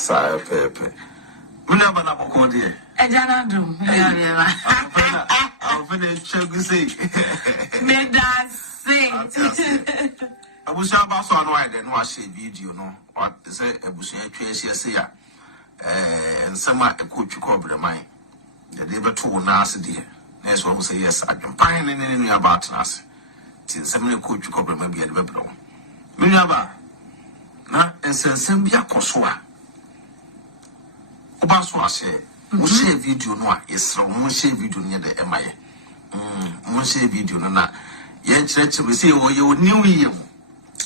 Sire Pepe. We never know what dear. Ejana do. I'll finish say. Made that say. I wish I was on wide and watch a video, no. What is it? A bush and trace, and some a coach you cover the mine. The neighbor told Nasty dear. That's what we say, yes, I can find anything about us. Till some coach you cover maybe at Webro. Minaba. Na ensensembia koswa oba so ase wo share video no a yesro mo share video no de emaye mo share video no na ye nkyerɛkyerɛ say wo ye new year mo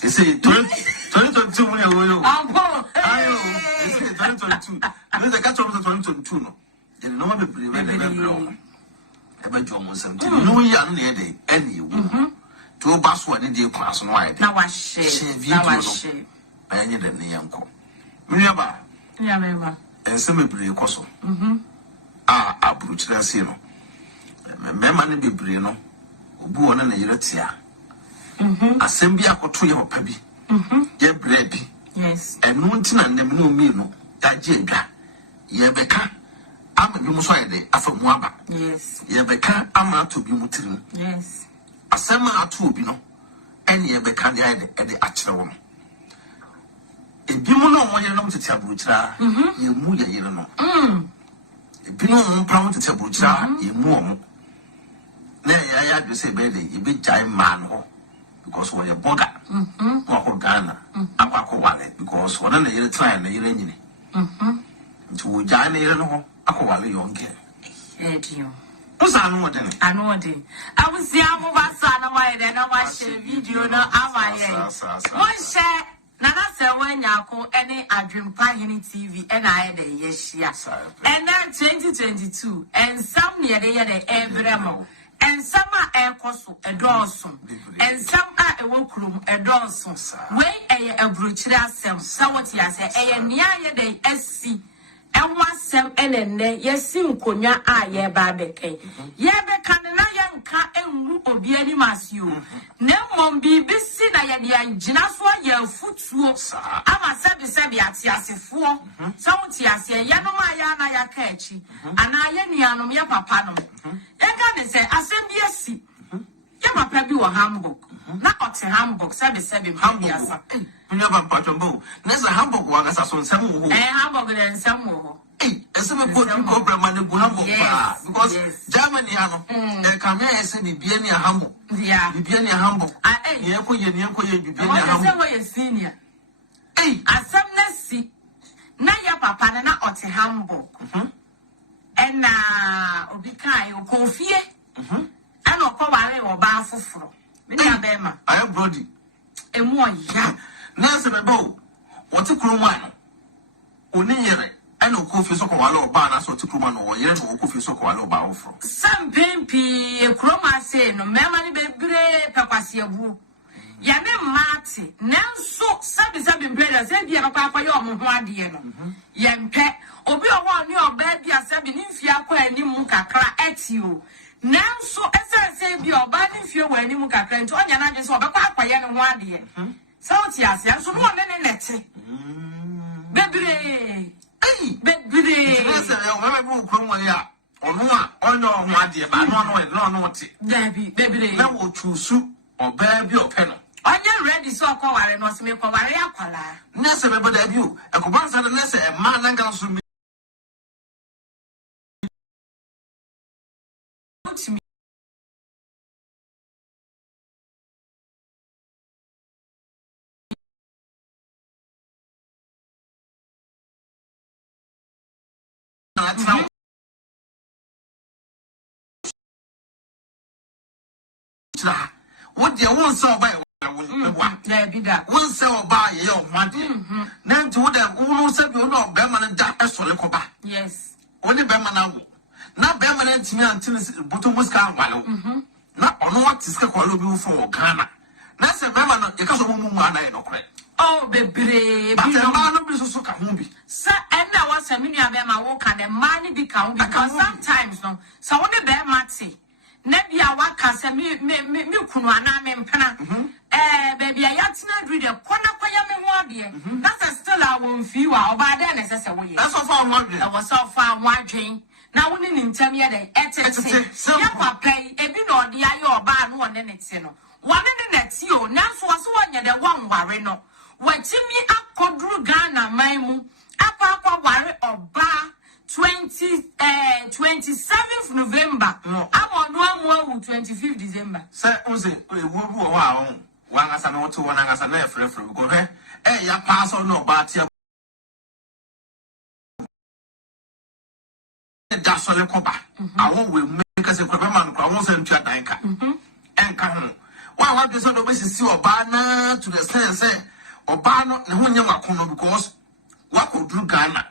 they say 2022 mo ye wo yo ayo they say 2022 no the catch of 2022 no they no be brave na be brave e ba jo mo something new year no de any wo to oba so de de kwa so no aye na wa share video no Any the Nianco. Miaba, Yamema, and some brave coso. Ah, Bruchasino. Memani be brino, Buon and Iratia. Assembia or 2 year pebby. Ye bread. Yes. And Muntin and Nemino Mino, that Jabba. Ye becca. I'm a Musoide, after Mwaba. Yes. Ye becca, I'm not to be mutin. Yes. A sema two bino. And ye becca the idea at the actual. Ebi mo no mo yere no tete aburuchira ye mu ye yere no ebi no mo pra mo tete aburuchira ye mu omo na ya do say be dey e be jai man ho because we ye boga mo ko Ghana akwa wale because wona na yere try na yere nyine nti wo jai na yere no ho akwa wale yonke edio osa no wode anode abusia mo ba sa na ma yere na ma share video no amaye mo share Nana se wanyako any AdwenepaheneTv and I the yeshia. And then 2022 and some near the everemo and some are air coso a dawson and some are a workroom a dawson. Way a bruchira sem, somewhat yas a near day SC and one sem and then yes sim konya aye babeke. Yabeka na yanka and obi any mas you. Ne mom be busy na ya jinaswa ya futuo. Ama sebi atiasefo. Somewhat yas ya no ya na ya kechi. Ana ye nianom ya papa no. Eka ne se asem yesi. Ya papa bi wo Hamburg. Na ote Hamburg sebi Hamburg. Never patchable. Nessa Hamburg was a son some who Hamburg and some more. As a good cobra man Hamburg because Germany come here and say the Bienia Hamburg. Yeah, Bienia Hamburg. I senior. As some nessy. Na ya papa na ote Hamburg. And na Obikai or Kofie. And no power or bar for. Many are Bema. I am Brody. And more, yeah. Nancy Bow, what a crew one. Only I know coffee so called bar, so to Kruman or yet or coffee so called bar from. Some pimpy, Chroma say, no mammy baby, Papa Siabu. Yame Marty, now so sabin bread, said dear Papa, your Muadiano. Yam pet, obi one your baby as sabin if you are quite new muka cra at you. Now so as I say, your body if you were any muka crane to onion, I just saw Papa Yan one dear. So yes, so no one in it. Baby, baby, now will choose or baby or penal. I get ready so I call and was me for Maria Quala. Nessa, but have you a command and Nessa, a man and girls me. What you won't sell by one sell by your money. Then to them, who said you know Berman and Jack as well. Yes, only Berman. Not Berman and me until Butumus Carvalho. Not on what is called you for Ghana. That's a Berman, because of woman I know. Oh, baby, but a man of so can be. Sir, and there was a mini Abema walk and the money become because sometimes no, so only bear matty. Nebi a waka se me kunu ana me mpena baby I yatina read a kwana kwaya me ho ade that's still a won fiwa oba de na sese wo ye that's so far one e was so far one dream na woni ni ntam ye de etete ya papa ebi na ode aye oba no one ne te no one ne na ti o na so so onye de wan ware no wachimi akoduru Ghana maimu akwa ware oba 27th November amonu amu 25th December say unse wo wa one asa na otu one asa na efrefre because ya pass on no ba tia da so le koba awon we make us ko be man ko awon se ntua dan ka enka ho wa be so do be sisi oba na to the sense say oba no ne ho nya wakono because wakoduru Ghana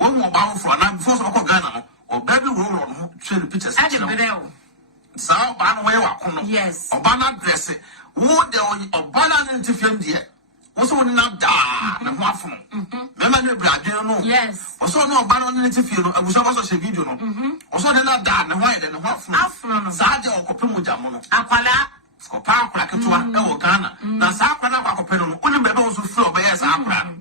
wo mo oba wo na before so ko Ghana no oba bi wo no share pictures sa oba no we wakono yes oba na dress wo de oba na ntifiem de wo so ni na da na ho afono me ma no bradwe no yes wo so no oba no ntifiem no abuso ba so she video no wo so de na da na ho de na ho afono no sa de okopemu jamo no akwala skopa akwala ketwa e wo Ghana na sa akwala na akopenu no oni bebe wo so free oba yes akwala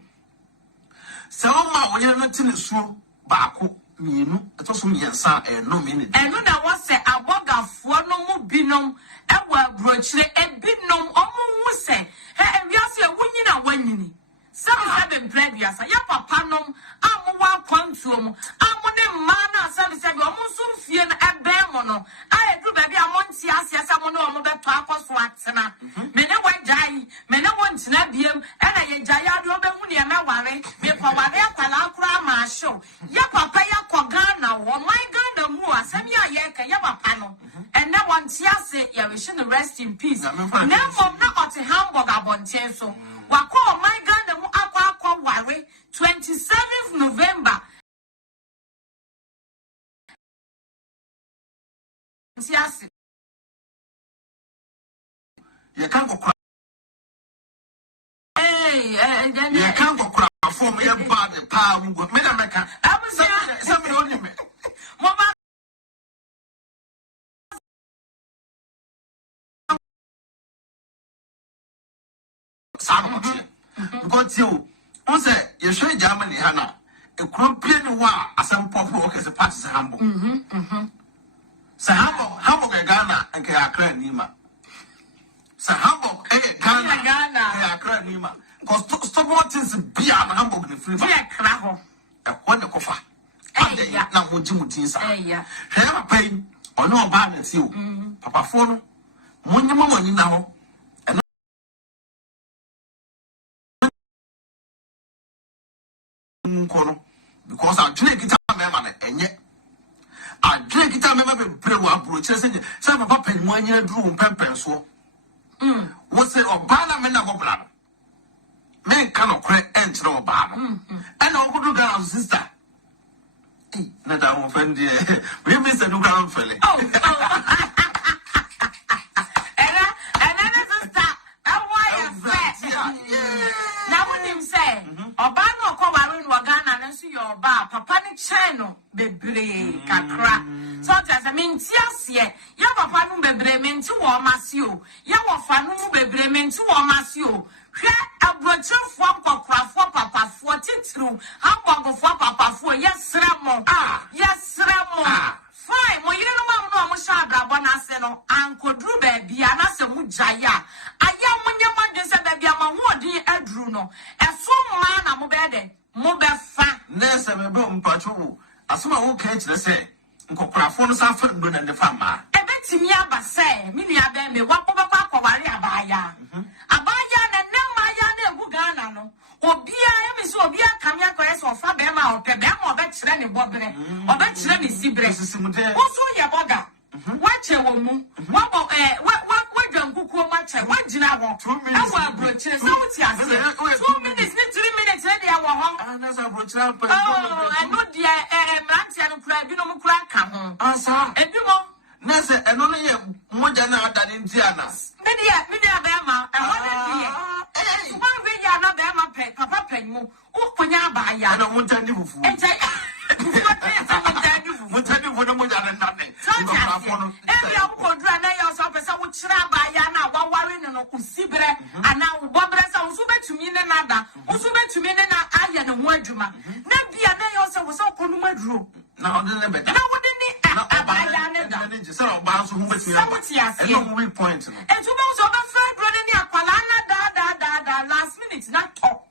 sa o ma wo ye no tini suo baako mienu eto so miensa no me ne enu na wo se abogafo no mu binom e wa brochire e binom omu wu se e wiase e wunyi na wanyini sabe brebiasa ya papa nom amu wa kwantuo mu amu ne ma na sabe omu sumfie na ebe mo no aye du ba bia monti asiasa mo no omu be to akoso atena me ne wajai me ne wontina biem e na ye jaya do be mu ne me ware me ko ware akwala akura ma show ya papa ya ko Ghana wo my Ghana mu asemi aye ka ya papa no and na wonti ase ya we should rest in peace na mo na ot Hamburg abonten so wako my Ghana mu akwa ware 27th November yes you can't go you can't go cry for me about the power we go me na make some only me mama because you on say you show Germany hana a crumpy ni wa asem pop work as a part of Hamburg so Hamburg Ghana and Accra Nima so Hamburg Ghana Accra Nima because stop what is be am Hamburg the free Accra ho e won the kofa na mo jimutin sa hwe papa yi ono ba na ti o papa fo no mo nyima mo ni na ho because I drink it up, man, and yet I drink it up, never be brave or approaches. Some of papa and 1 year drew pepper so. What's it or banner men of blood? Men cannot crack enter or banner. And I'll go to ground, sister. Not our offend, we miss a new ground fellow. And then sister, and why now what him say? Obano ko ware no Ghana na so your ba papa ni channel bebre kakra so just I mean tiasie ya papa no bebre menti wo masio ya wo fa no bebre menti wo masio hwe abrochefo akokrafo papafo titru hambogofo papafo yesremo fine mo yire no ma no mo sha abrabo na se no ankodru ba bia na se mu jaya aya munye madwe se ba bia ma hodin adru no eso ma na mo be de mo be fa nese me be mpacho asoma wo ka kire se nkokrafo no sa fa ndo na ne fa ma e betimi aba se mi nua be me wa pobakwa akware abaya abaya na ne ma ya na egu Ghana no obia e mi so obia kamia ko eso fa be ma o pe be ma obe kire ne bobre obe kire ne sibre wo so ye boga wache wo mu wabo wadwankukuo mache wagina ho awa brochire so wuti ase 2 minutes ni 3 minutes e dia wo ho na sa brochire pa no dia mrantia no kura bi no mu kura ka ho asa ebi mo nese eno no ye moja na adani ntiana media be ma e ho na die one be ya na be ma pe papa panyu o konya ba ya na muntani fufu entai muntani fufu no moja na nane ebi abukodura na ya so pesa wo kira ba ya na waware no usibre ana wo bobre sa wo so betumi ne nada wo so betumi ne na aya ne ho adwuma na bia na yo se wo se konu maduro na ode ne beta na wode ni abaya ne da ne je se oba so ho betumi e no weak point no etu be so ba fa aduro ni akwala na da last minute na top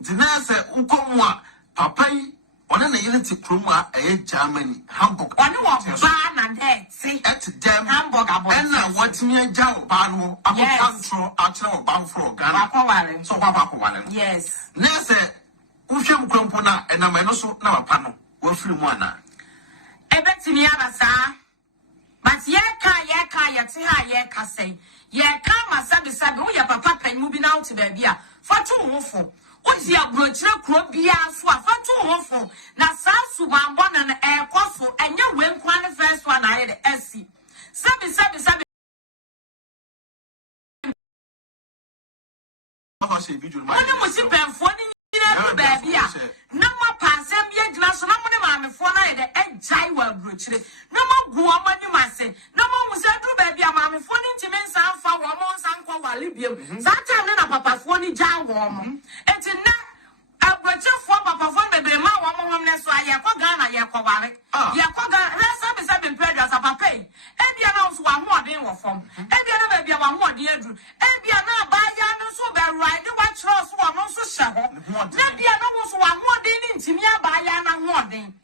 dina se ukomu a papa yi one na yele krom a Germany Hamburg one wo ba na de at dem Hamburg abo and na watimi agya oba no abo control akere oba for Ghana akwale so kwa akwale yes na se uhwem krompo na enam eno so na papa no wo firi mu ana ebetimi abasa but ye te ha ye ka say ye ka masabe wo ye papa pan mu bi na out ba bia fatu wo fo Ozi abrochire kuro bia so afatu hofo na sansu bambona na ekoso enye wenkwa ne first one na the SC sabi Baba say video ma oni mo si penfo ni nyina ku ba bia na ma pasem bia gina so na mo ne maamefo na the ejai wa abrochire na ma gu omani mase na mo mu se dru ba bia maamefo ni ntime nsan fa wo mo nsan kwa wale biem sa time ne na papafo ni jan wo mo enti na abrochefo papafo bebre ma wo mo ne so aye kwa Ghana ye kwa wale ye kwa Ghana resa be sabe mpredwa sa papai e bia na so wa hoden wo fom e bia na ba bia wa hoden adru e bia na ba ya no so be ride wa chro so wo no so hye ho na bia na wo so wa hoden ni ntimi aba ya na hoden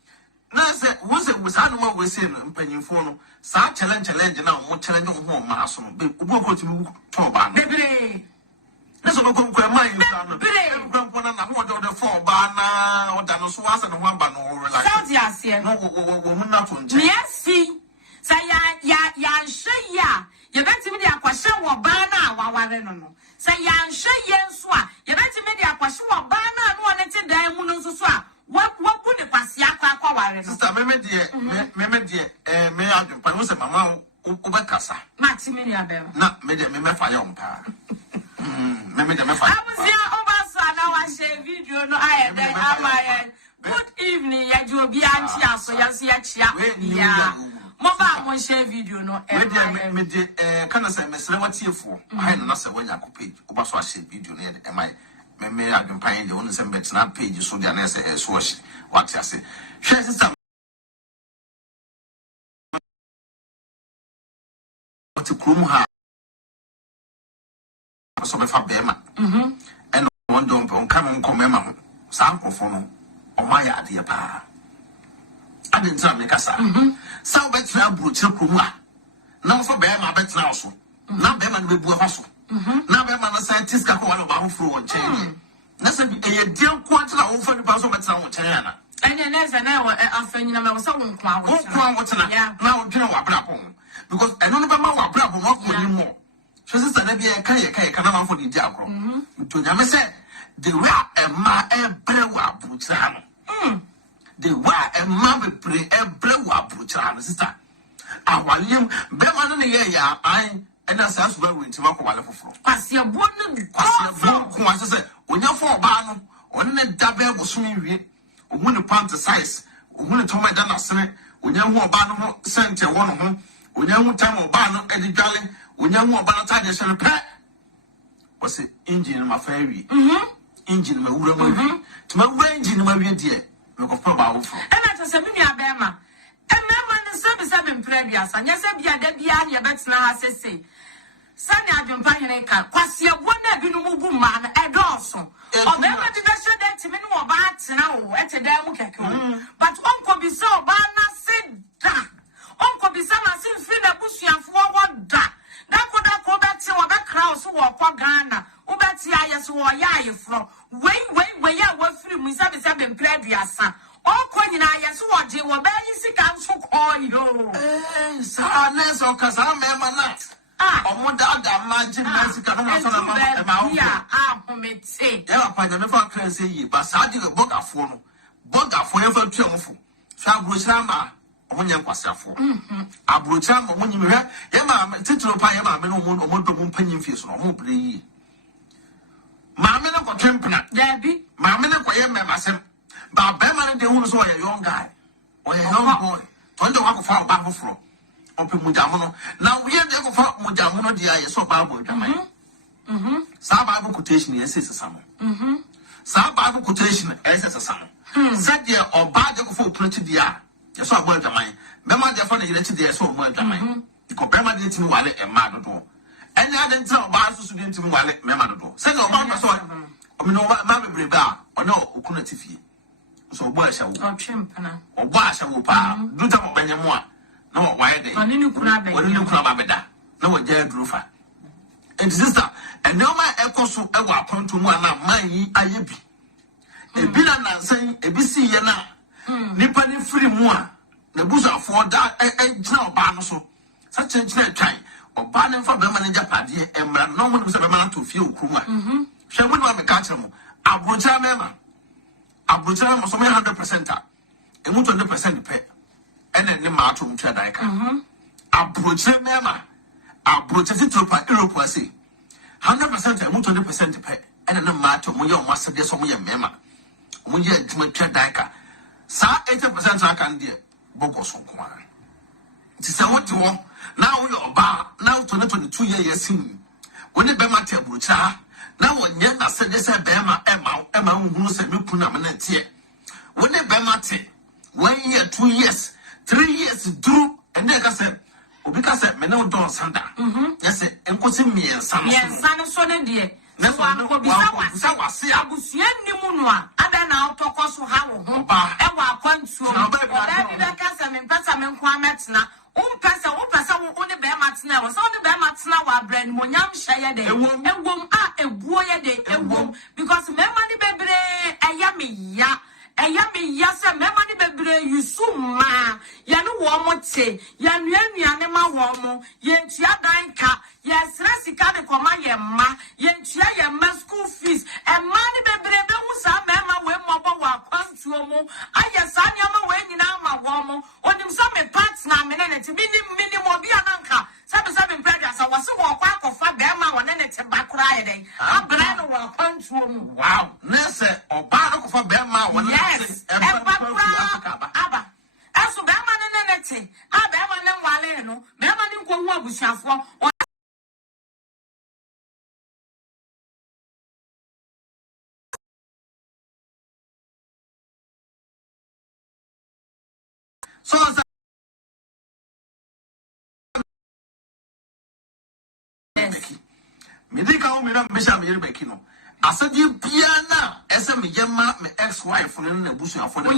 na se wo se wo sa no ma wo se no mpanyimfo no sa challenge na wo challenge ho ma so no be obo ko timi to ba no bebre na so ko ko ma yin sa no ko na ho de fo ba na o da no so wa se no ho ba no relax Saudi Asia no wo mu na to nche merci sa ya nhwe ya ye betimi de akwahye wo ba na awaware no sa ya nhwe ye nso a ye betimi de akwahye wo ba na no ne te dan mu no nso so a wapu ne kwase akwa ware no sister me de me adwempa wo se mama wo be kasa matimi ni abem na me de me fa ya onka me de me fa abusia obaso na wa share video no aye den amaye good evening ya ji obi anchi aso ya so ya chia ya mo ba mo share video no me de kana say mesre watiefo aye na say wanya ko page obaso a share video no e mai me adwempa yin de won se betena page so dia na say so what ya say share sister to krum ha so be fa bema and one don't come mema ho sa nkofo no o ma ya ade pa ade ntra me kasa sa o betra broche krum a na so bema betra so na bema no bebu ho so na bema na scientist ka ko wa no ba ho fro won chen na se e ye dia ko atra wo fa ni pa so betra won chen ana ene neza na wo afanyina me wo so won kwa wo tena na o dwene wa bra ko because I don't know about what problem of money more. So sister na be can na for the diagro. To nyame say the way a ma e brewa butra no. The way a ma be pre e brewa butra no sister. Awalem be ma no ye ya an and as as well with ma ko wale foforo. Kwase bo ko say onya for ba no on ne dabe bosomi wie. Omu ne pant size, omu ne toma da na sene, onya hu oba no ho sente wo no ho. Onya hu time oba no edi dwale onya hu oba no tade hye pe wose engine ma fa wi engine ma wura ma wi to ma wura engine ma wi de me ko fa ba wo fo e na to se mi nua be ma e me ma ne sabe mpre bia sa nya se bia da bia ne betena ha sese sani adwempa hene ka kwase abo na bi no mu bu ma na e do so o be ma de hye da timi no oba atena wo e te da mu keke but onko bi so oba na se da onko bi sama sin fi na busuafo wo da da ko beti wo be kra so wo kwa Ghana wo beti aye so wo ya aye fro we ya wo firi mu sabe mpre aduasa onko nyina aye so wo je wo be yi sika nso ko yo sa na so kasa me ma na omo da ma ji na sika no ma so na ma wo ya homete e wa pa nya me fa kra se yi ba sa di bogafo no bogafo ye fa tuamfo sa brochira ma omunye kwasafo abrocha mo munyi me ye ma titiro pa ye ma me no mo do mo panyin fie so no mo bre yi ma me no ko twempena dabi ma me no ko ye me masem ba ba ma no de hu so ye young guy or ye young boy tondo wa ko fa ba foforo ope mujamu no na we de ko fa mujamu no dia ye so ba bo dwama sa ba quotation ye se sesa mo Sa Bible quotation ese sasa no. Said ye oba de ko proti dia. Ye so abo adwaman. Bema de fa na yire chi dia so omo adwaman. Ko bema de timi wale e ma dodo. Any adentra oba so de timi wale me ma dodo. Said ye oba so o me no ma bebre ba ono okuna tifie. So obo a shawo. O twempana. Obo a shawo pa. Duta mo banyamo a na wo waye de. Oni ni kuna be. Oni ni kuna ba beda. Na wo ja drufa. And sister, and no my echo so ever upon to one man ayebi. A billion and saying a BC yana. Nippany free more. The bush for that a general ban so. Such a time or banning for the manager party and no one was a man to feel Kuma. She would not be catchable. Abuja mema. Abuja was 100%. And 100% pay. And then the Martin Chadaika. Abuja mema. Abuja tropa Europe say 100% and 100% pay. And no matter when your master des on your mema. When you Chadaika. Sa 80% I can dear Bogos on Kwan. It is a what you want. Now you're bar, now 22 years in. When the Bema Tabucha, now when yet I said this Bema Emma who said you put a here. When the Bema 1 year, 2 years, 3 years drew, and then I said, because I may not do Santa. Yes, and put me and son. Yes, son of son, dear. That's why I'm going to be Abusian Nimunwa. I don't know to cost how and what control. That in Pesam Quametna. Pesa, only Bematsna was on the Bematsna, while Brand Monyam Shaya Day, and womb a boy a day, and womb because Memani Bebre, a yummy yasa, Memani Bebre, you soon ma, Yanu Womote, Yanema Womo, Yentia Danka, yes, Rasica de Comaya ma, Yentia, my school fees, and money Bebre, who's a member when Mobile comes to Omo, I yes, I am away in our Womo, on him some parts now, minute, minimum be an anchor. Seven predators, I was so quack of Fabema on any tobacco day. I'm glad of our country. Wow, Nessa or Barrow for Bema, yes, and Abba. As for Bema and Nette, Abba and Waleno, Bema and Kwa was for. So Medical Bishop Yerbekino. I said, you piano, as a Yama, my ex wife, and a bush for the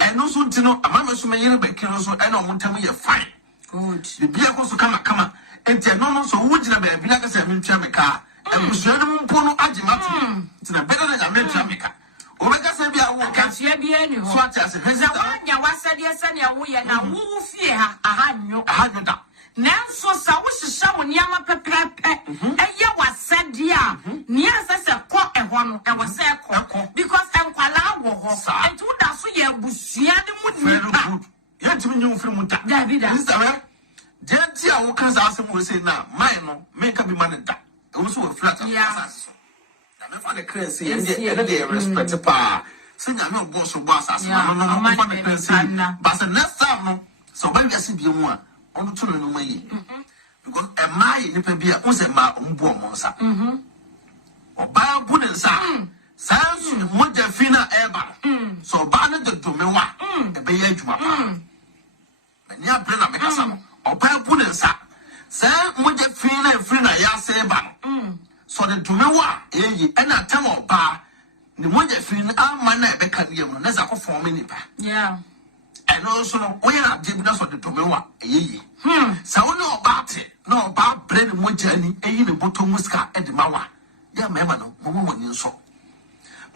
and no soon to know a mamma so many Yerbekino, so I don't want to tell me you're fine. Good. The beer goes to come, and tell no, so would you be like a Chamica, and was German Pono Ajimat. It's better than a Jamaica. Omega said, I won't catch you be any what as a Hezanya was said, yes, and we are now who fear I had no doubt. Now, so I wish someone Yama Pepe, and you was said, dear, near as a cock and one, and was a cock, because I'm Quala, and 2 years, Busia, the moon. Yet to me, from David, Gentia, who comes out and will say, now, mine, make up be money that. Also a flat, yes. I found a crazy and the respect pa. Sing I know boss of boss as but the next time, so when you see one. On the children way. Because a my nipper be a Osema on Bomonsa. Or by a good and sound. Sounds what the fina ever. So Barnett the Domewa, a bay edge mama. And ya bring a mecasam. Or by a good and sound. Sound what the fina and frina ya say. So the Domewa, and a tamo bar. The one that fin our man Becca Yam, as a performing. Yeah. And also, we are giving us on the Tomewa, So, no about it, no about bread and one journey, and even bottom whisker at the Mawa. Yeah, Mamma, Mamma, you saw.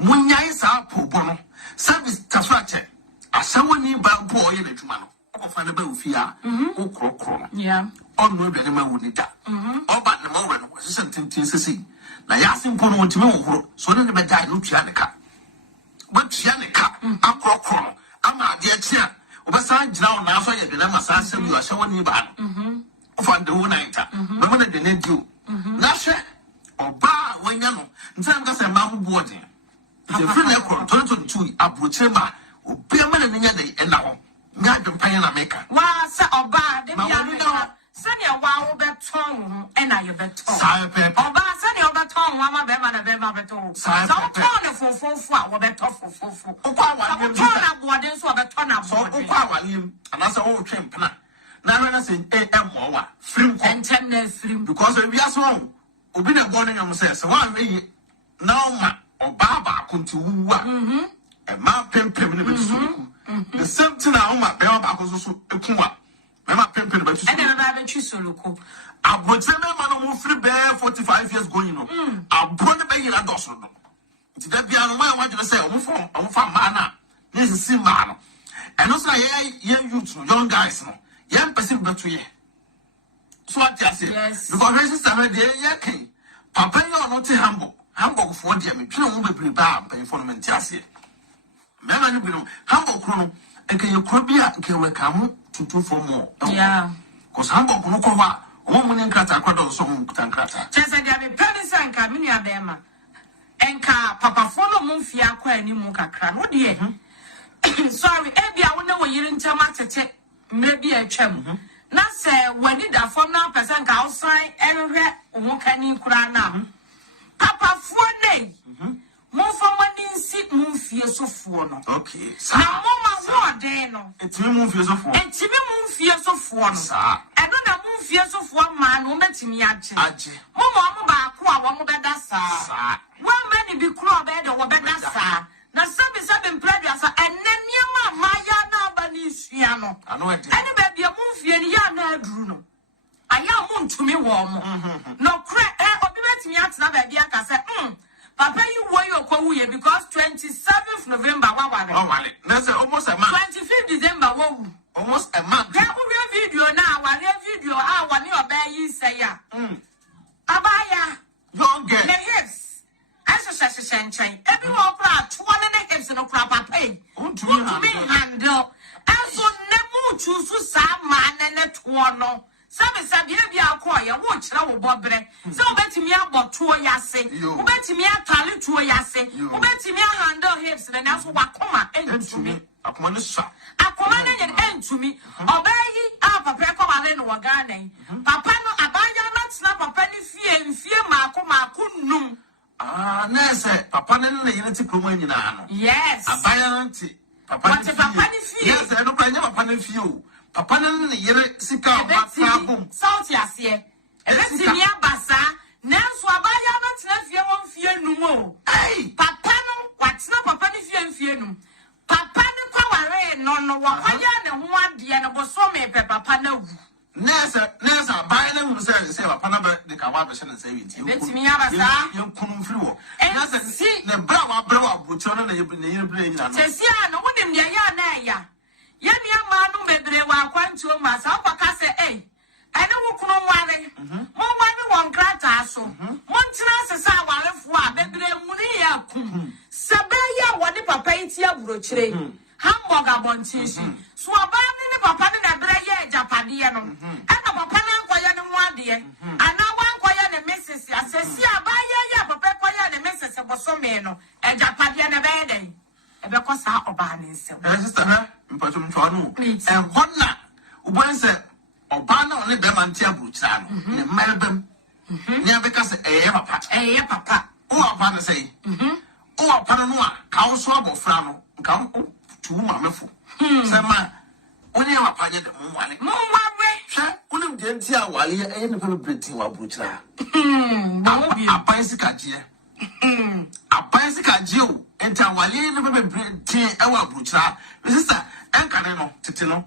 Munya is our poor bono, service Tasrache, a someone near Bampo in the Jumano, or find a Belfia, or Crow. Yeah, on no animal would need that. Or but the moment was something to see. Now, Yasin Pono to move, so then the Medai look Yanica. But Yanica, a crow. I'm not dear chair. Obasan now now so you na masasa you are showing me bad. Of the one night. No one they need you. Nashe oba when you know. Nsan ka say mamu boarding. The free record 2022 abuchema obi amana nya dey e na ho. Nya dwempan na meka. Wa say oba de bia no. Sani wa wo beton e na ye beton. Oba sani oba ton mama be ma na be ma beto. So turn the fofofo a beto fofofo. Okwa awalem. Turn na boarding so beto na boarding. So okwa awalem anasa wo twempena. Na na say mo wa free ko. Entem na free. Because we are so obi na go no nyam say so wan we na ma oba ba akonti wuwa. E ma pempem ne betu. The same thing na ma be ba akoso so ekunwa. Me ma pempem ne betu. And na be twi soluko. Aboteme man mo free be 45 years going no. Abro ne be yira doso no. Ti da bia no ma wa dwene say omo fa ma na. Ne si ma no. And also ye youth young guys no. Ye person betu ye. So what you say? Yes. Because my sister had ye king. Papa you not Hamburg. Hamburg for dear me. You know be bar pay for me tiase. Me man you know Hamburg chrono and can you could be can we come to 2 for more. Yeah. Cause Hamburg no ko wa woman krata kwado so krata. Just say there be penny sanka me nua be ma. Enka papa fo no mumfia akwa ani mu kakra. No de sorry, ebia wo na wo yiri ntem atete mre bi atwam. Na se wani da form na person ka outside enhwe wo kani kura na. Papa fo dey. Mo fo wani nsi mumfie sofo no. Okay. Na mama wo dey no. Etimi mumfie sofo. Etimi mumfie sofo no. Sa. Edo na mumfie sofo ma no betimi age. Age. Mo ba ko a wo beda sa. Sa. Wa mani bi kro be de wo beda sa. Na sabi mpredua sa enenia ma ya na ba ni sua no. Ano edi. Eni ba bia mumfie ni ya na aduru no. Aya mo ntumi wo mo. No kre obi betimi atena ba bia ka se papa you wo yo kwa wuye because 27th November wa wale. Oh wale. Na say almost a month. 25th December wo. Almost a month. Then we video na wale video wani oba yi say ya. Abaya. Young girl. The hips. Nchan. Everyone cry 200 hips no cry papa. To me handle. And so nemu choose some man and net one. Sabi be a choir, watch now bobre. So bet me about 2 years. Who bet me a tally 2 years. Who bet me a handle hips and that's what come to me. A command end to me. Obey up a break of a leno wagane. Papa no abaya not snap a penny fear Marco num. Ah, nese, papa ne unity promo nyina no. Yes. Abaya papa ne fie. Yes, I don't panya papa ne fie. Papa ne yere sika ba bom. South yase. Ebeti mi abasa, nanso abaya not na fie won fie numo. Hey, papa no watina papa ne fie num. Papa ne kwaware no wakanya ne ho ade ne boso me pe papa na wu. Nesa abaya na hu say papa na be de ka wa be se na say winti. Ebeti mi abasa. Yen kunu firi wo. Nesa ne bra wa butro no na yere bra nyina no. Sesi a no wonim de ya na ya. Ye mi ama no bebre wa kwantu ma sa papa say ene wo kunu ware. Mo ware won krata so. Mo ntina sesa warefo a bebre mu ne ya kum. Sabaya wode papa iti aburochire. Hamburg abontinshi. So abani ne papa de na bra ye japade no. Ena papa na nkoya ne mu ade. Ana wa nkoya ne misses asesi abaya ya papa koya ne misses bosome no. E japade na be den. E be ko sa oba ne nsem. Sister na mpatum twa no. Honna ubanse oba na one be man tia buruchira no. Ne melbem. Ne abeka se eye papa. Eye papa. O papa na say. O papa no a ka wo so abofra no. Nka tu mamefo. Say ma onye papa nye de mo wale. Mo wale. Hwe unim de ntia wale eye ne papa breti wa buruchira. Apansi kaje. Apansi kaje o. Enta wale ne papa breti e wa buruchira. Sister enkane no tete no.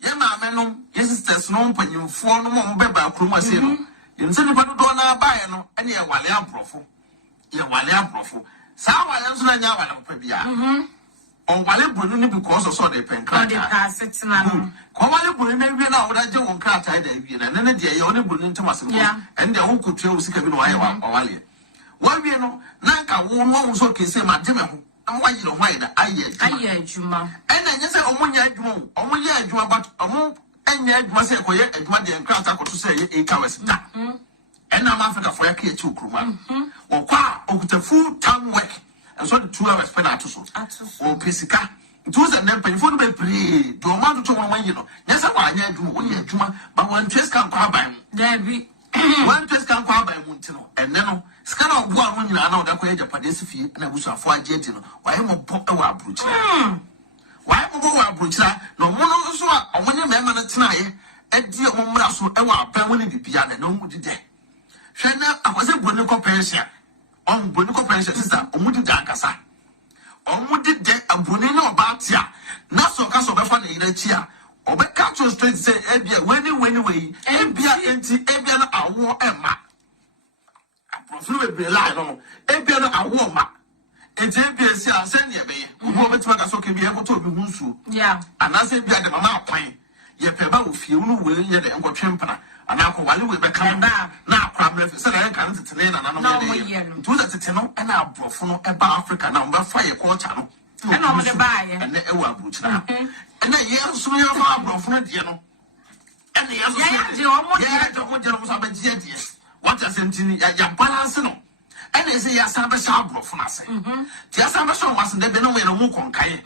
Ye maame no, ye sisters no mpanyimfo no mo beba kroma se no. Ye nse ne pa do na baaye no, ene ye wale abrofo. Ye wale abrofo. Sa wale nso na nya wale papa bia. On wale bronu ni because so dey penkrata. Dey pass it na no. Ko wale bronu na wie na oda je won krata da wie na ne de ye woni bronu ntama se ko. Ende wo kutua wo sika bi no waye wa wale. Wa wie no na nka wo no so kese ma de me ho. Amwa yiro hwan da aye adwuma. Ena nye se omunya adwuma, omunya adwuma but omu enya adwuma se koye adwuma de nkrata koto se ye 8 hours da. Ena ma Africa for yake echi okruma. Okwa okuta full time work. And so the 2 hours spend at so. O pesika. It was a nempe for the pre. Do man to one you know. Yes, I want you do one adwuma, but one test can come by. There be One just can't call by Montino, and then scan of one when you are not a Japanese fee, and I was a 4 jetino. Why am I pop a brooch? Why am I brooch? No one also, or when you remember tonight, and dear Momma, so I want to pay the piano, no more today. Shana, I was a Bonico pension. On Bonico pension, sister, on Moody Dankasa. On Moody de a Bonino Batia, not so cast of a funny chia. Obe catch straight say ebia when way ebia enti ebia na awo ema aprofunu be lie no ebia na awo ma enti ebia si asen ye be wo betima ka so ke bia ekoto obi hunsu anase bia de mama akwan ye peba ofie unu we ye de enkotwempana anako wale we be kan na akwa mrefe se na ye kan tetene na no me de ntu za teteno na aprofunu eba Africa na mba fa ye culture no and on the buy and ewa buchna and the years so you have from the no and the years what is in ya balance no and they say ya sabe sharp from us ya sabe so was there be no way no mu konkai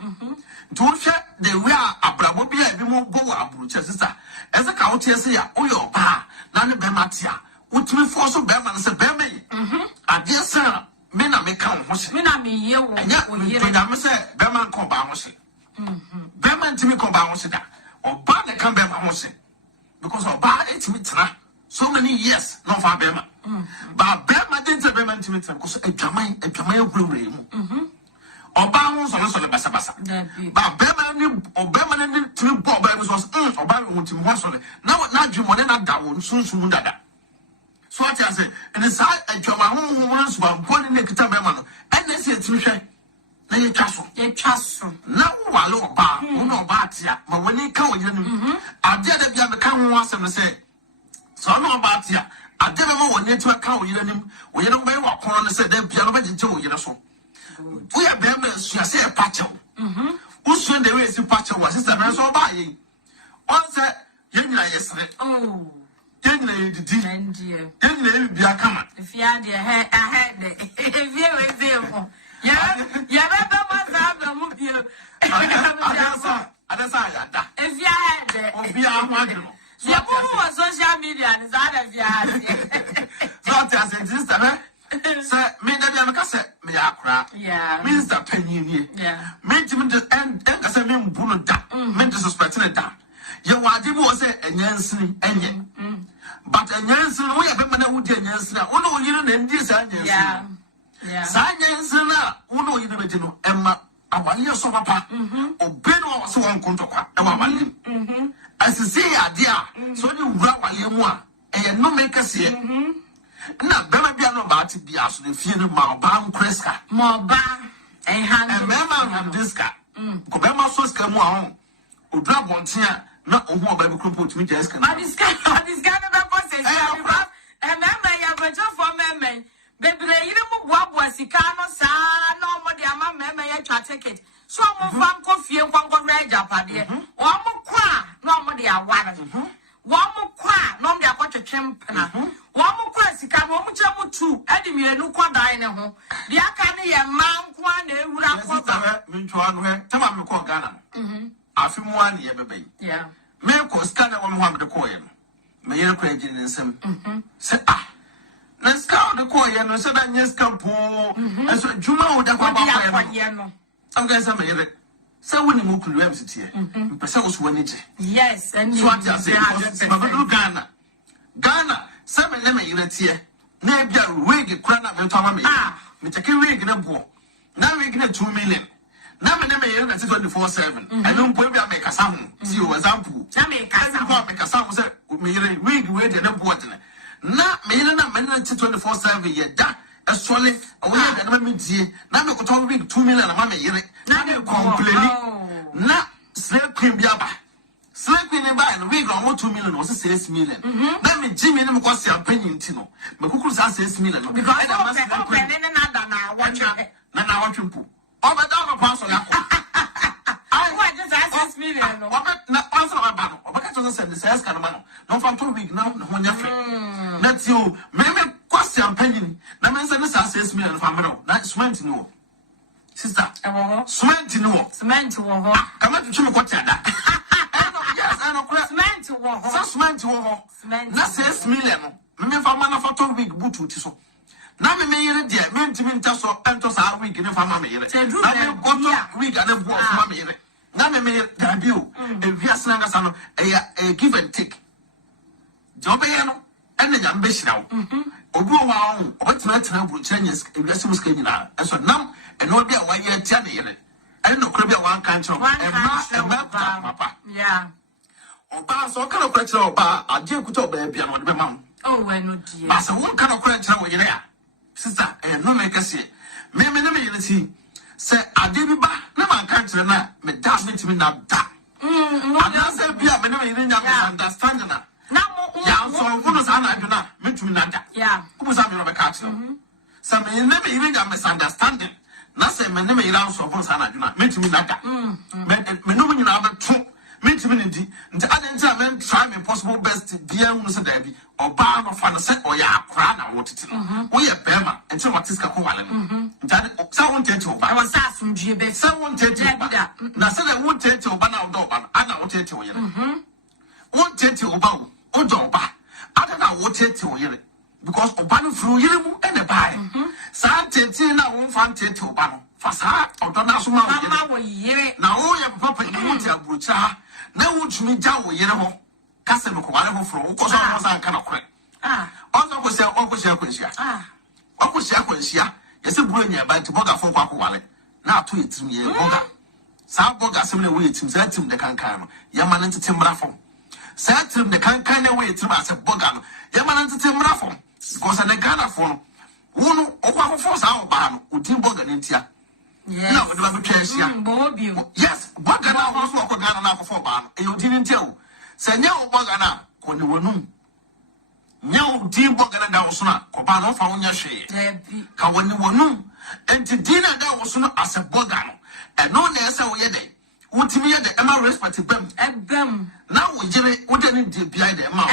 to share the we are abrabo bia bi mo go abucha sister as a count here say ya oyo ba na ne be matia utimi force be man say be me ade say me na me kan ho se me na me ye wo oyire da me say be man ko ba ho se be man timi ko ba ho se da oba ne kan be man ho se because oba etimi tra so many years no fa be man ba be man didn't be man timi tra because adwaman ogurure mu oba ho so le basa ba be man ni oba man ni timi bo ba mi so oba ho timi ho so na dwumo ne na da wo sunsun dada. So what I say, and the side and your home ones were born in the Kitabemano, and they say to me, they trust. Now, while bar, no batia, but when they come with you, I did the come once and say, so no batia, I didn't know when they to account with him, when you don't wear what corner said, they're piano to you know. We are members, you say a patch. Who's when they raise the patch was sister, and so buying. Once that, you know, yesterday. Oh. Yenna didi yenna bia kama if ya de ahead if you we say ya baba maza mu bio adasa ya da if ya head obi ahwade no ya bubu social media ni za da bia so that as sister say me na bia meka say me akra minister panyin me ntimi de and say me mbu no da me disrespect no da ye wade bi wo say enyansini enye but enyansini wo ya be mana wudi enyansini wo no yire na ndi sa enyansini sa enyansini wo no yire be no emma awale so papa obe no so won kontokwa e wa wale asisi ade a so ni wura wale mu a e no make se na be ma bia no ba ti bia so de fie no ma ba nkreska ma ba e hand me ma hand diska ko be ma so ska mu a odra bontia na ohu oba bi kro timi jeska adiska na be say because remember ya bejo for meme bebre yire mu boaboa sika no sa na omo de ama meme ya twa ticket so omo fan ko fie kwankwo reja pade omo kwa na omo de aware omo kwa na omo de akotwetwempena omo kwa sika no omo chemu tu edi mienu kwadan ne ho de aka ne ye mankwa na ewura kwaba mentwa no he tama me ko Ghana afi mu ani ye bebe me ko scan na wo mo amde ko ye no me yere ko engine nsem se na scan de ko ye no se da nye scan po eso juma o da kwa ba ye no am ga se me yere se woni mo kulu am sitie mpese wo so wani je yes and so what you say ma do Ghana se me le me yere tie na bia wig kura na me to ama me me take wig na bo na wig na 2 million na me yere na 24/7 I don't put bia me kasa ho see you example na me kasa ho say me yere wig we de na bo na me yere na me na 24/7 ye da actually o ye da na me die na me ko to wig 2 million na me yere na me complain na slave queen bia ba slave queen ba na wig o 2 million o 6 million na me jimmy na me ko se apanyin ti no me kukuru sa 6 million no because na da na watch na watch mpu over down pass on yako I want just 6 million no na pass on ba no obaka to send the sales can man no fan to week now ho nya free na ti o me question penny na me send 6 million fa me no na cement no sister cement no kama tu chumi kwati ada yes I know cement wo ho so cement wo ho na 6 million me fa mana photo wig butu ti so na me yere de me ntimi nta so ento sa wig ne fa ma me yere na me goto wig ane bo fa me yere na me da bi o e wiase na ngasa no e give and take job ye no ene nya mbe hira wo obi o wa wo obetina buru chanyes e wiase muska nyina eso nam e no bi a wa ye tia ne yere ene no kro bi a wa kan chro e ma papa yeah oba so kan okra chro oba ade kuta oba bia no de be mam oh we no dear ba so won kan okra chro wo yere ya sister no make us me ne me yere ti se ade bi ba na man kan chro na me da me timi na da ana se bia me ne me yere nya understand na ya so wono sa na aduna me timi na da yeah kubu sa me no be ka chro se me ne me yere nya misunderstanding na se me ne me yere so wono sa na aduna me timi na da me no me nyina ba to me timi ne di nti adentia me try my possible best bia unu se da bi oba no fa no se oya akra na wotete wo ye bema enti watiska ko wale no nti sa won tete oba I was asking be sa won tete oba na se le won tete oba na odo oba ana wo tete wo yere won tete oba o do oba ada na wo tete wo yere because oba no fru yere mu ene bae sa tete na won fa tete oba no fa sa odo na so ma wo yere na wo ye papa ni mu ti aburucha na wo tumi ja wo yere ho kase me ko wale ho fro wo ko so ho sa kan akore also ko se akwansia akwansia yese buru nya ba ti boga fo kwa ko wale na ato yetim ye boga sa boga sem na we yetim sa tim de kankan no ya ma nan tete mra fo sa tim de kankan na we yetim ase boga no ya ma nan tete mra fo because na Ghana fo no wo no okwa fo sa oba no udin boga ne ntia yes na wo de ba twia yes boga na wo so ko Ghana na fo ba no e udin ntia o se nya wo boga na ko ne wonu nya wo din boga na da wo so na ko ba no fa wo nya hwe ka woni wonu enti din na da wo so no ase boga no e no na ese wo ye de wotimi ye de ema respect bem na wo jire wo de ne de bia de ema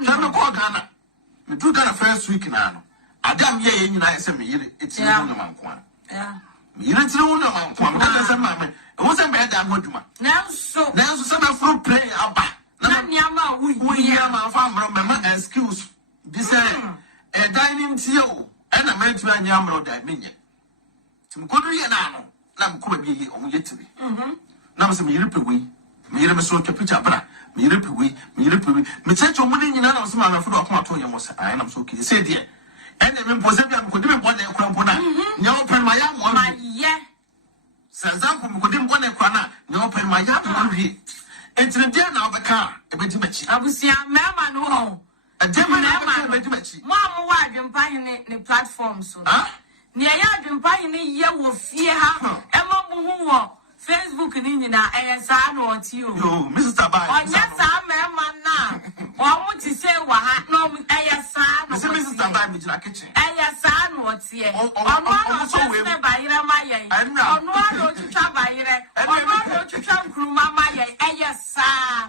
na me ko Ghana me do Ghana first week na no adam ye nyina ese me yire eti no na man ko me yire ti no na man ko me ka se ma me wo se me da ngoduma na so se na fro play aba na niama we ya ma fa mro me ma excuse bi se e dining tie o e na ma tu anya mro da menye tim ko do ye na no na mko ba bi ye o ye tibi na me se me yire pe we me yire me so to picture bra me yire pe we me checho mo ni nyina na so ma na fo do akoma to ye mo se ai na so ki se de e na me pose bia me ko de me bo na ekura mpo na nya o pe ma ya mo ma ye sanzam ko me ko de mo na ekura na nya o pe ma ya mo wi entire dia na obeka ebedi machi abusia mema no ho adema na ebedi machi mo amwa adwempa ne platform so ne ya adwempa ne ye wo fie ha ema mo hu wo Facebook ni nyina sa no oti o yo Mr. Bai onya sa mema na o mo ti se wa ha no sa no Mr. Bai mi jira kitchen sa no oti e ono so we ba yire ma ye ono alo twitwa ba yire ono alo twitwa nkruma ma ye sa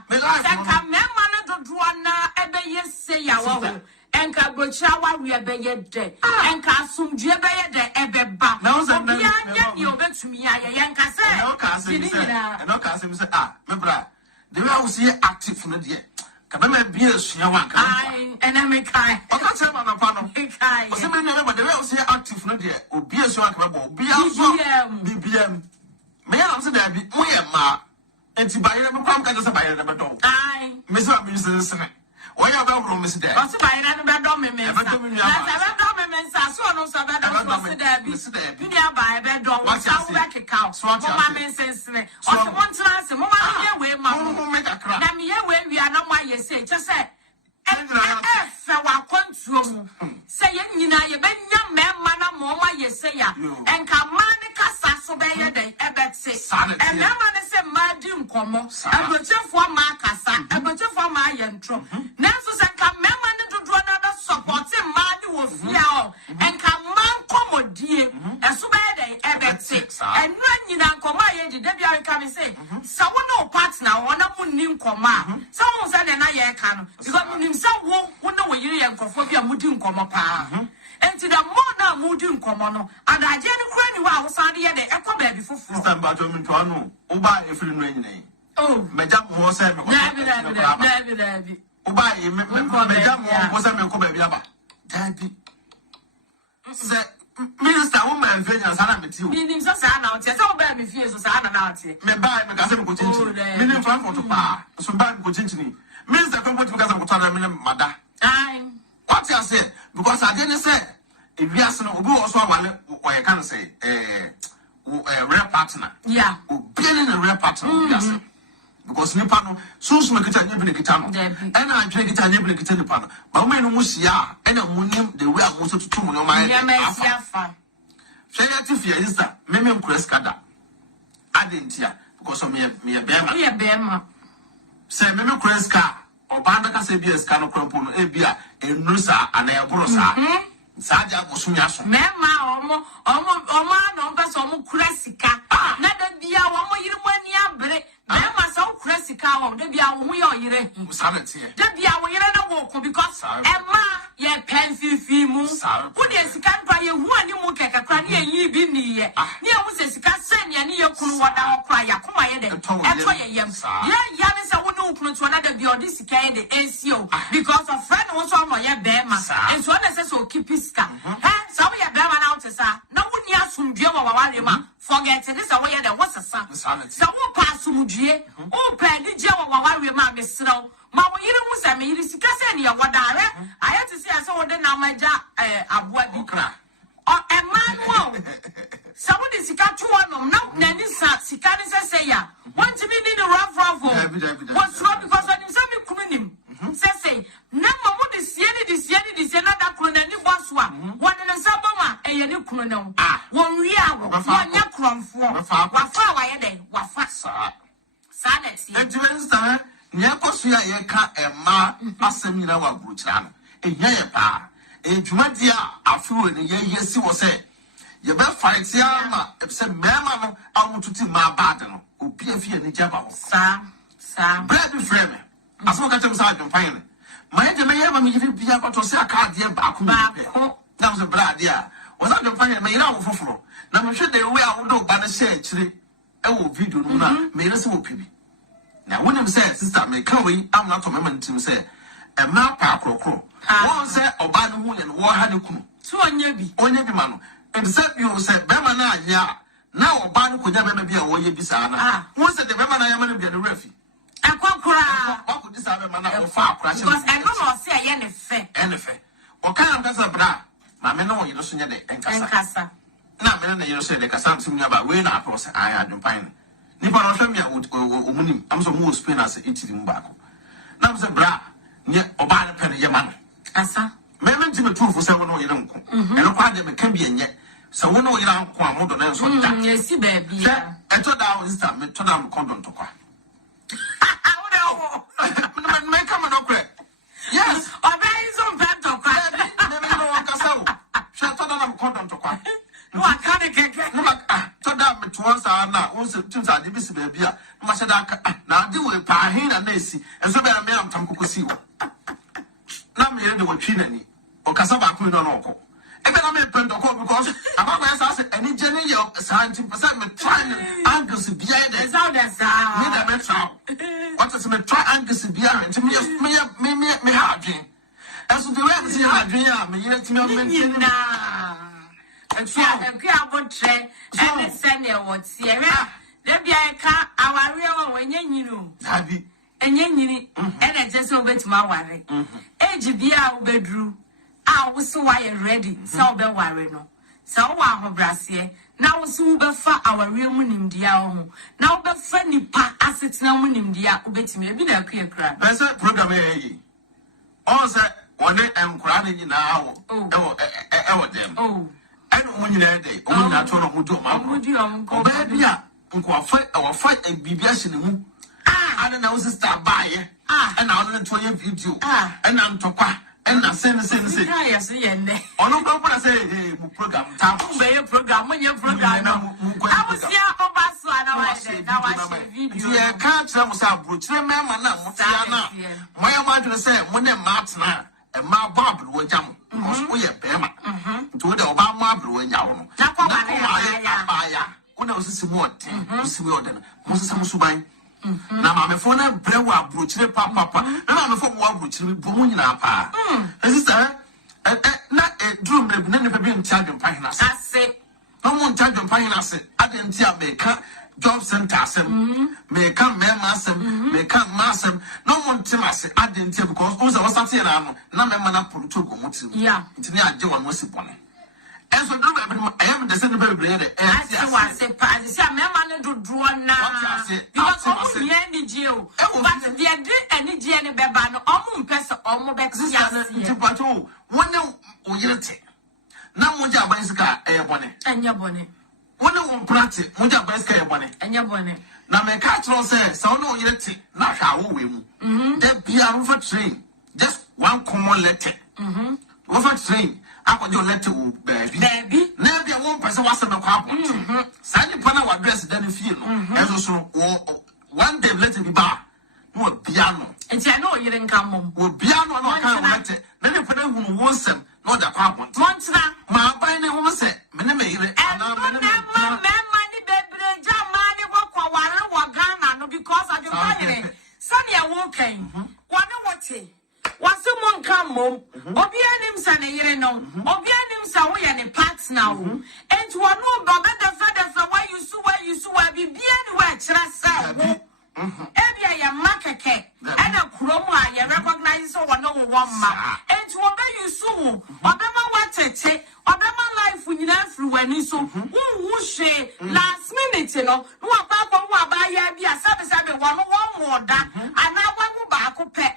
ka mema na dodo na ebe ye se ya wo enka brochira wa we ebe ye de enka asumdue ebe ye de ebe ba obi anya ni obetumi aye yenka se no ka se me say me bra the way I see active no de ka be ma bia sua wa ka ai ena me kai o ka se ma na pa no kai o se me no the way I see active no de obi sua ka ba obi aso BBM me ya am se da bi mo ye ma enti ba yere me kwam ka se ba yere be do ai me se ba mi se ne o ya ba wro me se da o se ba yere no be do me me sa na do me me sa so no so be do se da bi bi dia ba be do wo sa wo be keka o mo ma me sensene o se mo ntra se mo ma ye we ma na me ye we wi ana mo aye se che se fe wa kontuo mu se ye nyina ye be nya mema na mo ma ye se ya enka ma ne kasa so be ye den ebetse e mema ne se ma di nkomo abrochefo ma kasa abrochefo ma ye ntro nanso se enka mema ne dodo na da support ma di wo fia o enka ma nkomodie eso be ye den ebetse enu nyina nkomo ye di da bia ka me se sa wo no partner wona mu ni nkomo a sa wo se ne na ye ka no because nim sa wo no wo yire ye nkofo bia mudi nkomo pa enti da mo na mudi nkomo no adaje ne kura ni wa wo sa de ye de ekọ ba bi foforo sister ba to mi to ano wo ba efiri no anyina oh meja mo se me ko na bi Oba ye me jam mo ko say me ko ba bi aba. Dabi. Say Minister woman Venya sana meti o. Minim so sa na o tie. Say oba me fie so sa na na o tie. Me ba me ka say me ko chinchini. Minim fan for to pa. So ba me ko chinchini. Minister fan for to ka say ko tada me mada. Ai. What you say? Because I didn't say if you ask no obi also awale or you can say real partner. Yeah. Obi na real partner yes. Because nipa no so me kita nyebi ne kita no. And I drink kita nyebi ne kita nipa no. But when no musia and munim the way I want to tutu mo no my. Yeah, me afa. Shey atifia is that me nkures kada. Adentia because me bema. Me bema. Say me nkures ka oba na ka say bi eska no krampo no e bia enuru sa ana e boro sa. Saja bosunya so. Mema omo na onka so omo kura sika. Na da bia omo yiri mani abre. Mema so kura sika o da bia wo ye oyire. Sanity. Da bia wo yire na wo ko because ema ye penfifi mu. Wo de sika npa ye hu ani mu keka kra ne yi bi ni ye. Ne e wo se sika senya ne ye kunu woda ho kra ya koma ye de. Eto ye yem. Ya ne se wo ne ukunu to na da bia odi sika ye de NCO because of friend wo so mo ye be ma. And so na se so keep sika. So we are better out to say, no one near some dream of our ma. Forget this away there was a son. So who pass some G, oh, pen the gem of our ma, Miss Snow. Mamma, you don't say me, this is Cassania, what I had to say, I saw the now my job, Abuadukra. Or a man won't. Someone is got to one, no, Nanny Sat, Sicani say, ya. Want to be in the rough. What's wrong because when you saw me coming him, say, no, this year, not that one, and you was one. One in a summer, and you knew Kuno. One real, one yakron for Wafa, Wafa, Sanity. And to answer, Yakosia Yaka and Ma, Asamina Wabuchan, a yapa, a Jumadia, a few in a year, yes, he was said. You better fight Yama, if said Mamma, I want to take my baton, who be a fear in the Java. Sam, Brad be frame. As long as I'm silent, fine. My Jamaica, me be able to say a card here back. That was a brad, yeah. Was that the fire made out of floor? Now, I'm sure they were out of banner share, actually. Oh, video, made us all pity. Now, when I'm saying, Sister, may Chloe, I'm not a moment to say, a map, crow. One say, or by the moon and war had a coup. So on your man. And said you said, Bemana, yeah. Now, Ban could never be a way beside. Once the Bemana, I'm going to be a refuge. I can't cry. What could this have a man of far crashing? Because I don't say anything. Anything. Or kind of a bra. Mamma, no, you don't see it and Cassa. Now, men, you say the Cassam about when I process I had in pine. Nippon Femia would I'm so more spin as eating back. Now, the bra, yet or buy a penny, your man. Asa. Maybe to be true for 7 or you don't. And acquire them can be and yet. So one or you don't come more than else. Yes, baby. I told our sister, me told them condom to cry. Yes, or there is some bad to cry. Maybe no one can say, shall tell them condom to cry. No, I can't get no, told them to once are now, also two are the busy baby. Mashadaka now do a pahin and Nancy, and so better me, I'm Tanko see. Now me end with Chinani or Cassava Queen on Oko. Even I made Pentacol because I'm always any general 70% trying angles behind it. What is my triangles behind to me? Me hardly. As the way I see hardly, me let me and so I'm going to try and send you what Sierra. There be I can't our real when you know. Happy and you and I just over to my worry. Age be our bedroom. I was so ready, so be worry no. So our brassier now so be for our real moon dear home. Now be friendly pa assets now moon dear ubet me be a queer crab. That's a program. Also, one day I'm crying now. Oh, them. Oh, I don't want you that day. Oh, not to know who do my baby. Our fight and BBS in the moon. I don't know, start by it. And I'll let 20 video. And I'm talking. And I send yes, oh, no, I say, program, program, when you program. I was here for Basso, now I see video. Yeah, can't tell us how brute, remember now, why am I to say, when they're Martina and my Barbara will jump, because we are Bema, to the Obama Blue and Yaw. Now, when I was a more, see more than Moses Musubai. na ma me fo na brewa brochire papa na ma me fo mo brochire bo mu nyina pa sister na drum na ne pe bi ntia dwempa hena ase no mo ntia dwempa hena ase ade ntia be ka job center asem me ka mema asem me ka masem no mo ntim ase ade ntia because o say start here na mema na produce go mutim yeah ntini age won mo sibone enso drum e bi I am the same baby here the I say pa say mema no dodo na because o ye ni je o but the agree any je ne beba no o mo mpese o mo be tia ntipato wona o yerete na mo ja ban sika e bone anya bone wona wo prate mo ja ban sika e bone anya bone na me ka tro say so no yerete na hwa wo we mu da bia mo for train just one common letter wo for train akwajo letter wo baby na bia wo pese wase me kwa abon sa ni pa na wa address da ne fie no eso so one day letter bi ba no bia no enti na o yire nka mom wo bia no na ka letter na ne pa na hunu wo nsem no da kwa abon montra ma ban ne ho se me ne me yire na me ni bebre jama ni bokwa ware wo Ghana no because I dey buy sani ya wo kan wone wote wase mo nka mom obi anim sa ne yire no obi anim sa wo ye ne partner wo enti wono ba be defa why you so wa bibia ni wa kire sa wo ebia ya makeke ana kurom a ya recognize so wono wo ma enti wo be you so wo obema watete obema life nyina free wani so wo hwe last minute no no aba ya bia sabe wono wo moda ana wa mu ba ko pe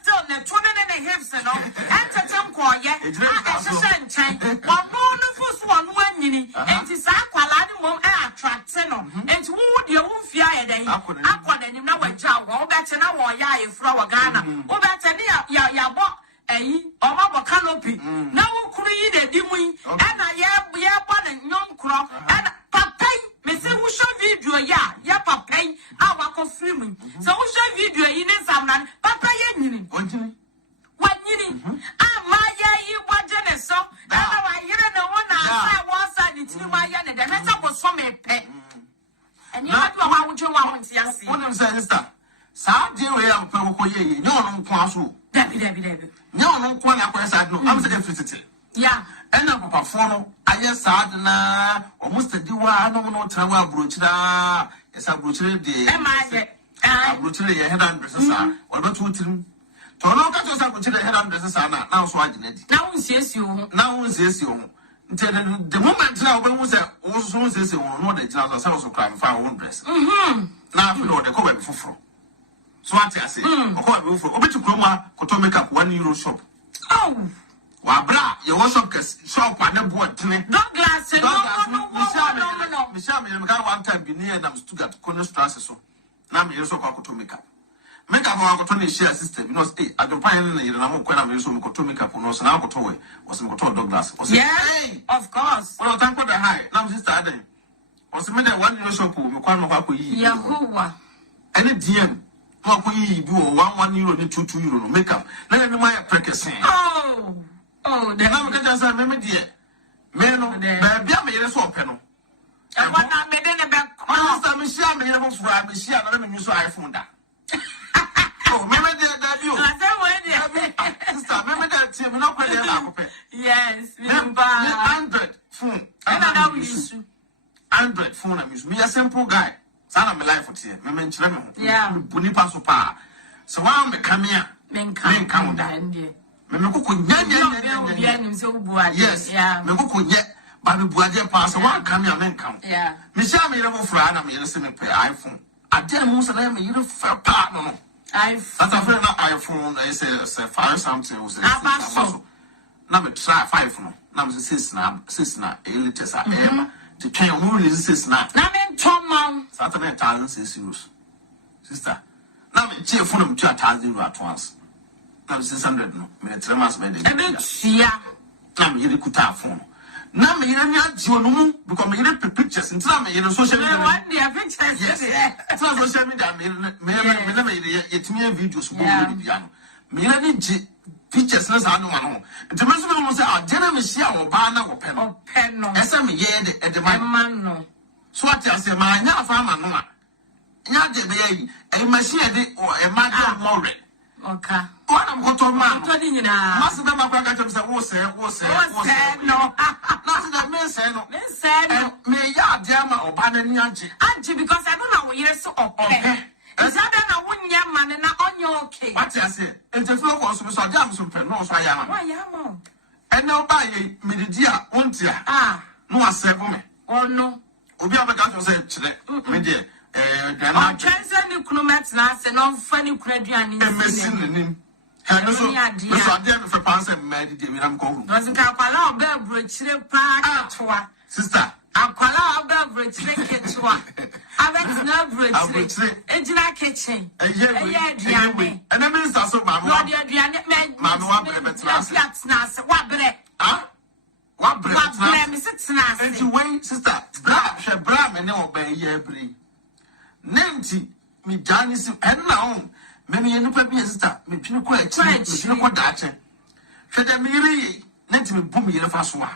still ne to ne hips no entetem ko ye a ehye nchan wa no fusu wono anyini enti sa kwala ni mom attract no enti wo de wo fia ye den akoda nim na waja wo bete na wo ya ayefro wo Ghana wo bete ne ya bo eyi omo bo canopy na wo kuru yi de di mu na ye bo na nyom kro na papai me se wo show video ya papai awa ko film so wo show video yi ne samnan papa ye nyini wanyini ama ya yi waje ne so na wa yire ne wo na sa wo sa ni tiri wa ya ne de me sa bo so me pe eni wa do wa wo je wa ho ti ase wona say sister sa je we am pe ko ye nyo no nko aso dabi nyo no nko na kwa sa no am say everything yeah ena papa fo no aye sa de na almost di wa no no tra wa brochira esa brochira de e ma ye brochira ye head and dresses sa wa ba to tirim to no ka to sa brochira head and dresses sa na so agina di na unsiesie ho nti the moment na oba hu say wo so unsiesie ho no de jina so so crime fa wo dress na afi no de ko ba foforo so ati ase ko ba foforo obi tukuro ma ko to make up €1 shop wa bra ye wo shop shop ane board tene Douglas no Michelle me ka one time bi near na Stuttgart corner strasse so na me yeso kwa ko make up wa ko to ne share system you know say adopanya na yire na mo kwa na me yeso me ko to make up no so na ko to we was me ko to Douglas yeah hey, of course well thank God the high na sister aden was me the €1 shop me kwa no kwa yi Yahuwa ene DM mo ko yi bi o €1 ni €2 no make up na ne ma ya prekesen the na me ka just me die me no ba bia me yire so ope no e wona me de ne be ko me share me yire mo fura me share na me nyu so iPhone da oh me de da bi o I say we sister me de tie me no kwa de ba ko pe yes me Android phone and now we use Android phone am use me a simple guy sana me life tie me nkyere me ho yeah buni pa so pa so wa me kamia men kan da me koko nya yes me koko nye ba me buaje pa so wa kamia men kan yeah me sha me yere mo fra na me yere se me pe iPhone ade mo so na me yere fa pa no iPhone that's a friend na iPhone I say 5 something was na me try 5 no na me 6 na latest a to try on release 6 na me Tom Saturday €1,006 sister na me che phone me €2,000 at once na me 600 no me 3 months me dey na me yere kuta phone na me yere nya jio no mu because me yere pictures ntina me yere social media what the pictures yes so social media me yere yetime videos bo me bia no me yere ni ji pictures na sa no no nti me so me say agena me share wo ba na wo pe no esa me ye de man no so ati ase ma nya afa ma no ma nyade be yi e machine de e ma more okay ona mkoto ma to ni nyina maso be makwa ka tem say wo say no na me say no me ya de ama oba na ni age because I don't know where you so okay is that na wonya man na onye okay what you say interfere ko so so de am so pe no so aya ma ene oba ye medidi a wontia no asebo me no obi abaka to say kire me de dana chance ni kunomet na se no fani kuraduani ni no so ade me fe pan say me de mi ram ko hu no sin ka kwala oba abrochire pa toa sister akwala oba abrochire ketua abet na abrochire ejina kitchen eye aduane and minister so ma no de aduane ma wa bre betra na se wa bre what bread? Me sit na. And you wait, sister. Bra me ne oba ye bri. Nenti mi Janice and now. Me no pa bi sister. Me twini ko achi. Me twini ko daache. Hwede me yiri nenti me bu me yiri fa so a.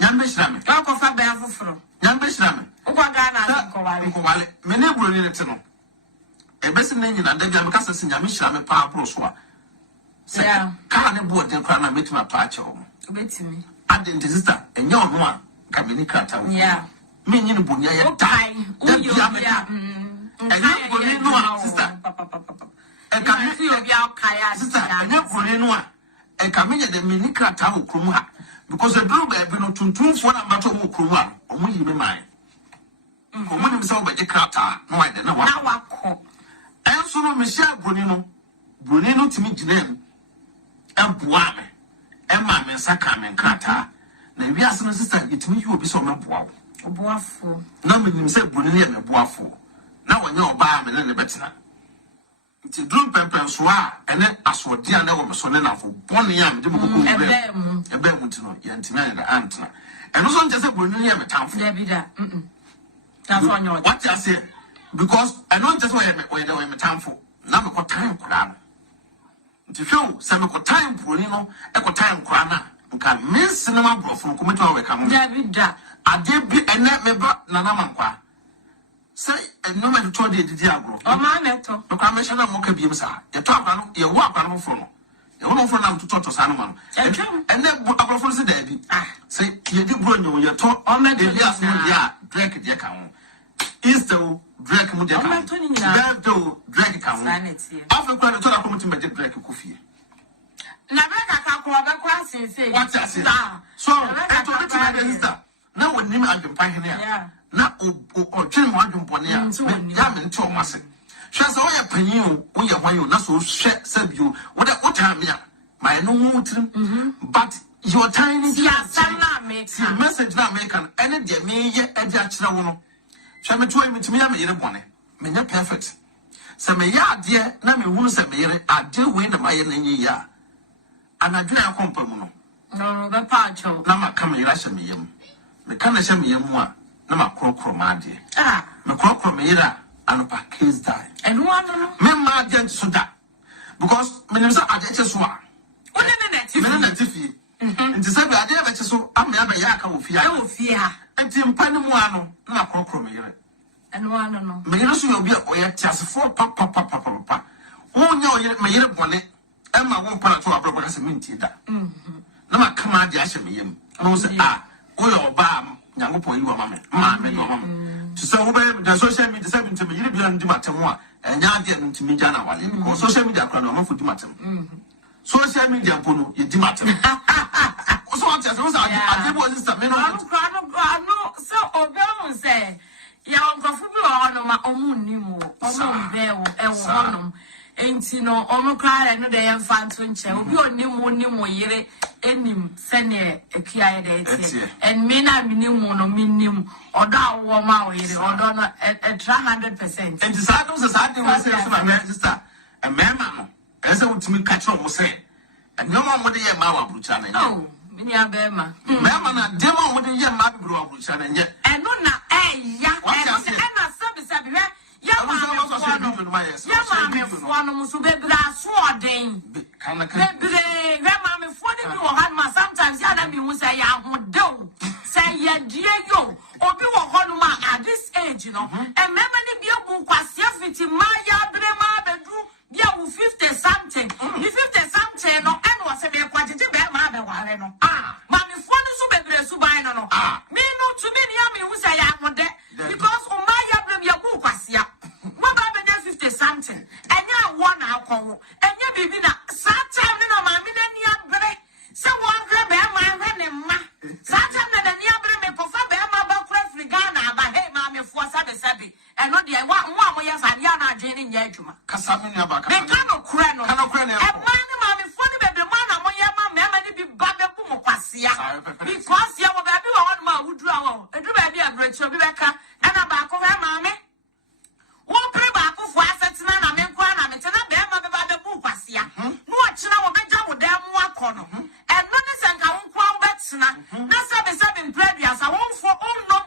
Nyam be hira me. O ko fa ba afoforo. Nyam be hira me. O ko ga na ko wale. Me ne buru ni ne te no. E be se ne nyina da bia me kasa se nyam hira me pa bro so a. Yeah. Ka ne bu odin kra na metima pa ache o. Betimi. Adente sister, enyo no a ka me ni krata wo. Yeah. Me nyine bonya ye da. Enyo boni no a sister. E ka me fi obi akaya sister. Enyo boni no a e ka me ye de me ni krata wo krom ha. Because the blue baby no tuntumfo na mato wo krom a, omo yi me man. Omo ni me se wo be krata no ai de na wako. Enso no me share boni no timi ginem. Aboa me. Emma me saka me krata na wiase no sister yetimi yi obi so me boa oboafo na me nim se boni ne me boafo na wonya oba me ne betina nti drum pempen so a ene asode a na wo me so ne nafo boni ya me de mo ko ebe mu tino ya ntimi ya da antna eno so nje se boni ne me tamfo da bida na so onyo what you say because eno nje so we me tamfo na me ko tan kura nti hwe se me ko tan boni no e ko tan kura na nka me sinema brofo ko meto we kam da bida ade bi ene me ba nana mankwa se eno me to de didi agro o ma neto no kwa me shana mo ka bi msa ye to akwa no ye wo akwa no fo no ye wo fo na to sa no ma no ene abrofo se da bi se ye di bro nyo ye to o me de ya so dia drink de ka ho Easter drink mu de ka ho drink ka ho Africa no to da ko mutim be drink ku fie na breka ka ko be kwa sese what you say so e to be to my sister na wonim adwempahene a na o twin mo adwempone a ya me nti o mase hwe se o ye panyin o ye hwan o na so hwe sabio wo da o time a my no mu trim but your tiny message na American ene de me ye ade a kire wo no hwe me to mi timi ya me yere bone me nya perfect se me ya ade na me hunu se me yere ade we na maye na nyi ya anadwena akompa mu no be pacho na makama yira hye me yam me kana hye me yam a na makrokro ma ade me krokro me yira anopa case die enu anu no me ma agent so da because me nim say ade che so a one ne na tifi nti say be ade be che so am ya be ya ka wo fie ha nti mpa ne mu anu na makrokro me yira enu anu no me yira so yo bi o ye tiasefo pa wonya o yira me yira bone Emma won pana to abro baka se minti da na makama ade ahye me yam no se o yo ba nyankopon yi wa ma me yo ma me to say wo be the social media say minti me yiri bia ndi matem a enya ade no ntimi gya na wale because social media kra no ma fodi matem social media pono ye di matem so what say so ade bo sister me no so obe on say ya onkofu bi o no ma omunnimu be wo e wo honom enti no omukra no de yemfanto nche obi onimu yire enim sene ekiaye de eti en me na minimu no minim odo awo ma o yire odo no 100% enti sa do se sa de we say so na register e mema no ese wutimi catch up mo say enyoma mo de ye ma wa brucha na nye mini abema mema na de ma mo de ye ma bru wa brucha na nye eno na ya ena sabi sometimes at this age, you know, and remember ko enya bibi na satam ne na maame na ni abre se wo abre be ma ahwe ne ma satam na ni abre me ko fa be ma ba kura friga na aba he maame fo sabe eno de wa mo amoya sa dia na adwe ne nya adwuma kasa me ni aba kasa me ka no kura no e ma ne maame fo ni be ma na mo ya ma me ma ni bi ba be bu mo kwasia because ya wo be bi wo ho ma wuduru awo edu ba bi abre chi obi be ka ana ba ko ha maame wo pre ba ko fo asetina na me kwa na me tena be ma be ba be bu kwasia no ochina wo be ja wo da mu akono eno ne sanka wo kwa wo betina na sabe mpredua sa wo fo onno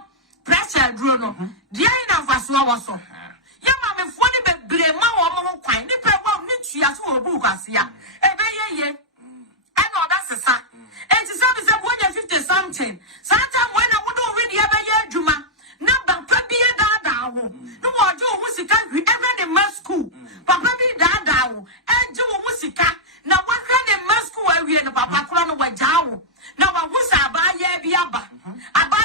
pressure duro no dia ina faso wo so ya ma me fo ni bebre ma wo mo kwan ni pe wo ni tua so wo bu kwasia e be ye eno da sesa enti sabe wo nya 50 something sometimes when I would do video be ye adwuma na ba pa bi da wo no mo jo wo sika wi every day ma school papa bi da wo eje wo sika na wa hwa ne ma school awie no papa kro no wa ja wo na wa hu sa ba ye bi aba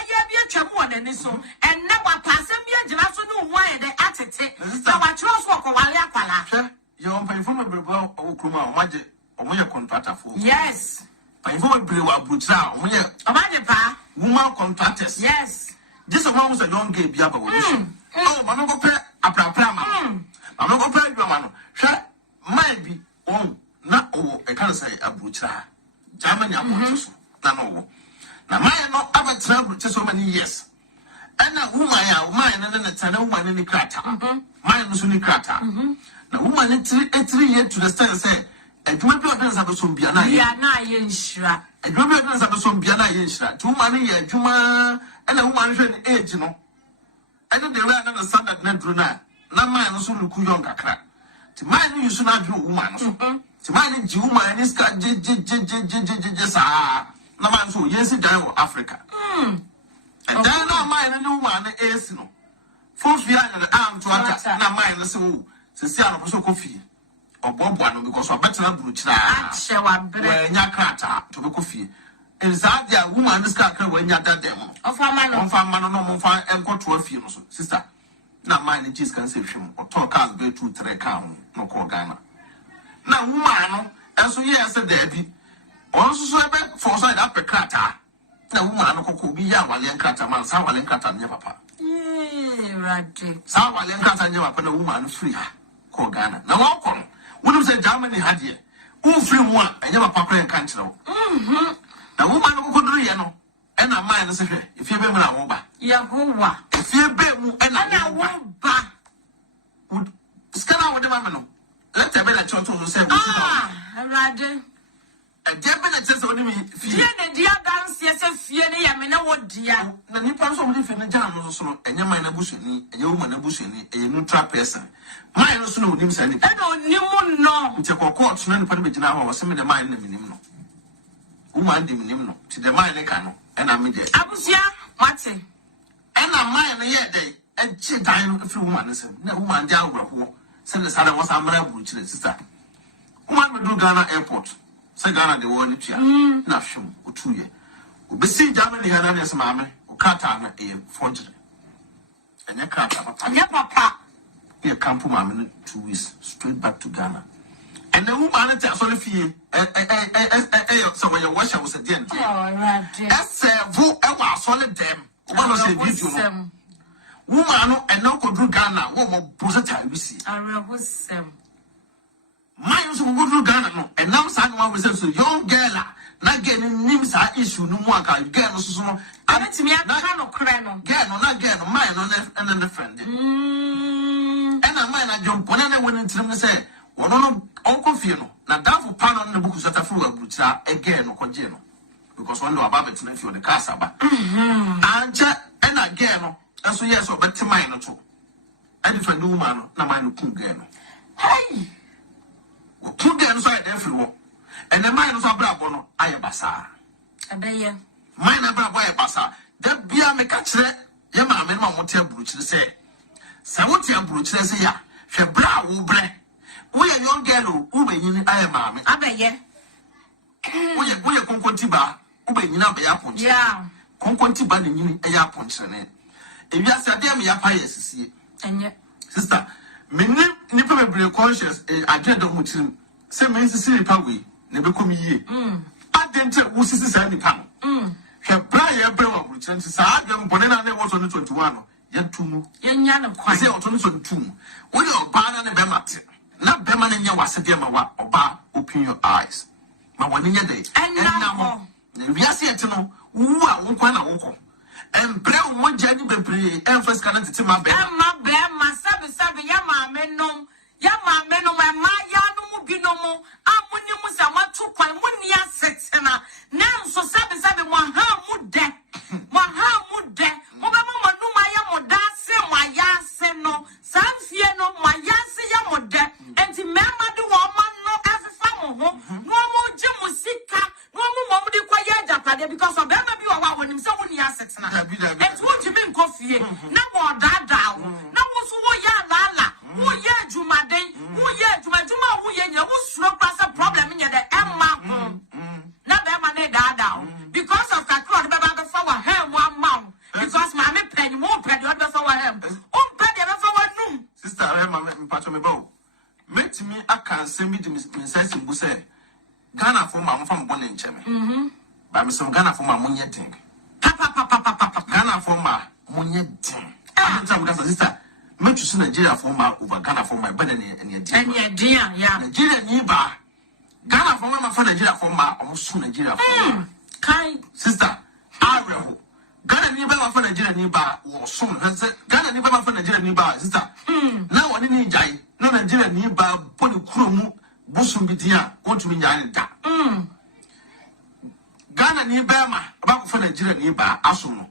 ye bi atwa mu wona ni so enne wa pasem bi agina so no hu aye de atete na wa chiro so ko wale akwala ye on pa inform brebo o kuma o maje o mo ye contractor fo yes pa inform brebo abutra o mo ye o maje pa woman contractors yes this one was a young gay bi aba wo oh mama go pe aprapra ma mama go pe adwuma no hwe mai bi on na o e kan say abutra Germany Hamburg so na no na mai no abatra abutra so many years ana woman ya woman na tana woman ni krata mai no so ni krata na woman ni 3 years to the stand say adwuma bi odon sa be so bia na ye nshira adwuma bi odon sa be so bia na ye nshira to woman ni ye adwuma ana woman hwe ni age no ene de ra na standard na dru na mai no so luku yon kakra ti mai no yusu na dru woman no so ti mai ni ji woman ni ska je sa na mai so yesi dan wo Africa and then na mai no woman na AC no fo fi na am to ata na mai no se se ano so kofi obobo ano because obetena buru kira ache wa bre we nya krata to be kofi inside the woman this car can when you that them of a man no fa enkoto afie no so sister na man Jesus can say hwem or talk cars be 2-3 can no call Ghana na woman no enso ye say there be onso so be for side up krata na woman no kokko bi ya wale krata man sa wale krata nya papa radi sa wale krata nya papa na woman free ha call Ghana na wa ko no say Germany had here who free one nya papa kra kan kire na woman ko koduru ye no e na man no se hwe ifie be mu na wo ba Yehowa ifie be mu e na wo ba skana wo de ma no let be la church no say radi e de be na chese oni mi fie die de dia dance se fie ne ye me na wo dia na ni pa so mo de fie na jana no so no enye man na busuni enye woman na busuni e neutral person man no so no onim sa ni e no onim no nte ko court no ni pa be gina ho wo se me de man na minim no woman de minim no ti de man ne ka no e na me de abusia wate e na man ne ye de e chi dan no afri woman ne se na woman de awro se le sare wo sa mara buru chire sister woman me do Ghana airport se Ghana de wo ni tua na hwem otuye obesi Germany hana ne se maame o kata na e forgery anya kata papa ye campo maame no 2 weeks straight back to Ghana. And the woman that so fie so when you wash was a dent. Oh right. That's vo e wa solid dem. One say video no. Woman no and no could do Ghana wo mo posata we see. Arehosem. Mine so go do Ghana no and now san one we say so young girl na get nim sa issue no mo aka girl no so no. Abetimi aka no kra no. Girl no mine no and the friend. And a mine na jump on and when it say no onko fie no na dafo pano na buku sata furu abutra again no koje no because one no ababet na fie o de kasa ba anche and again no enso yes o beti mine no to e defend woman no na mine ku again no hey o ku again so e dey firi wo and the mine no so brabo no aye basa abeye mine brabo aye basa da bia me ka kire ye ma me no mo te aburu kire se sa wo te aburu kire se ya hwe bra wo bre we a young girl who be yin I am mama abeye we konkonti ba who be yin abaya ponche yeah konkonti ba ni yin e ya ponche ne e wi ase ade am ya pa yesie enye sister me ni pe bebree conscious agenda ho tirim se men sisi nipa we na be komi yie adente wo sisi sa nipa no hwe bra ye bre wa burukyerɛ nti saa adwem bone na na wo so 21 no yentumu yenya ne kwan se oto no so ntum wo ni oba na ne be mate na be ma ne nya wase de ma wa oba open your eyes ma woni nya de enna ho na wiase ete no wu a wo kwan na wo ko embre wo mogya ni bebree emphas kana tete ma be ma sabe ya ma menom ma ya no mu binom amuni mu sa watu kwan mu ni asetena na nso sabe mo ha mu de mo ba mo no ma ya mo da se mo ya se no samfie no mo ya se ya mo de enti mema de wo ma no afefa mo ho no mo je mo sika no mo de kwa ya japade because of bema bi wa wonim se wo ni asetena enti wo jimi nkofie na mo da na wo so wo ya lala wo ya jumaden wo ya juma wo ya nya wo suro pasa problem nya de emma na bema ne da because of kakro de beba be fa wa he mo amount because ma me pen mo pedi o be fa wa he pedi be fa wa num sister he ma me pacho me bo metimi aka nsem bi de mensaje mbu se Ghana fo ma mo fa mo ne ncheme ba me se Ghana fo ma mo nye den papa Ghana fo ma mo nye den am ta sister metu su Nigeria fo ma over Ghana fo ma ba na ne den ya Nigeria ni ba Ghana fo ma fa Nigeria fo ma o su Nigeria fo kai sister areho Ghana ni ba ma fa Nigeria ni ba wo so Ghana ni ba ma fa Nigeria ni ba sister na woni ni jai na Nigeria ni ba boni kuro mu bosom bi dia wontumi nyaare da Ghana ni ba ma ba ko fa Nigeria ni ba aso no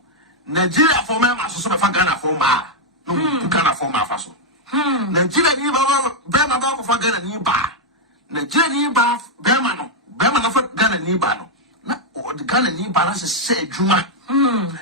Nigeria fo ma so be fa Ghana fo ma no Ghana fo ma fa so Nigeria ni ba ma ba ko fa Ghana ni ba Nigeria ni ba ma na fa Ghana ni ba no na o de Ghana ni ba na se adwuma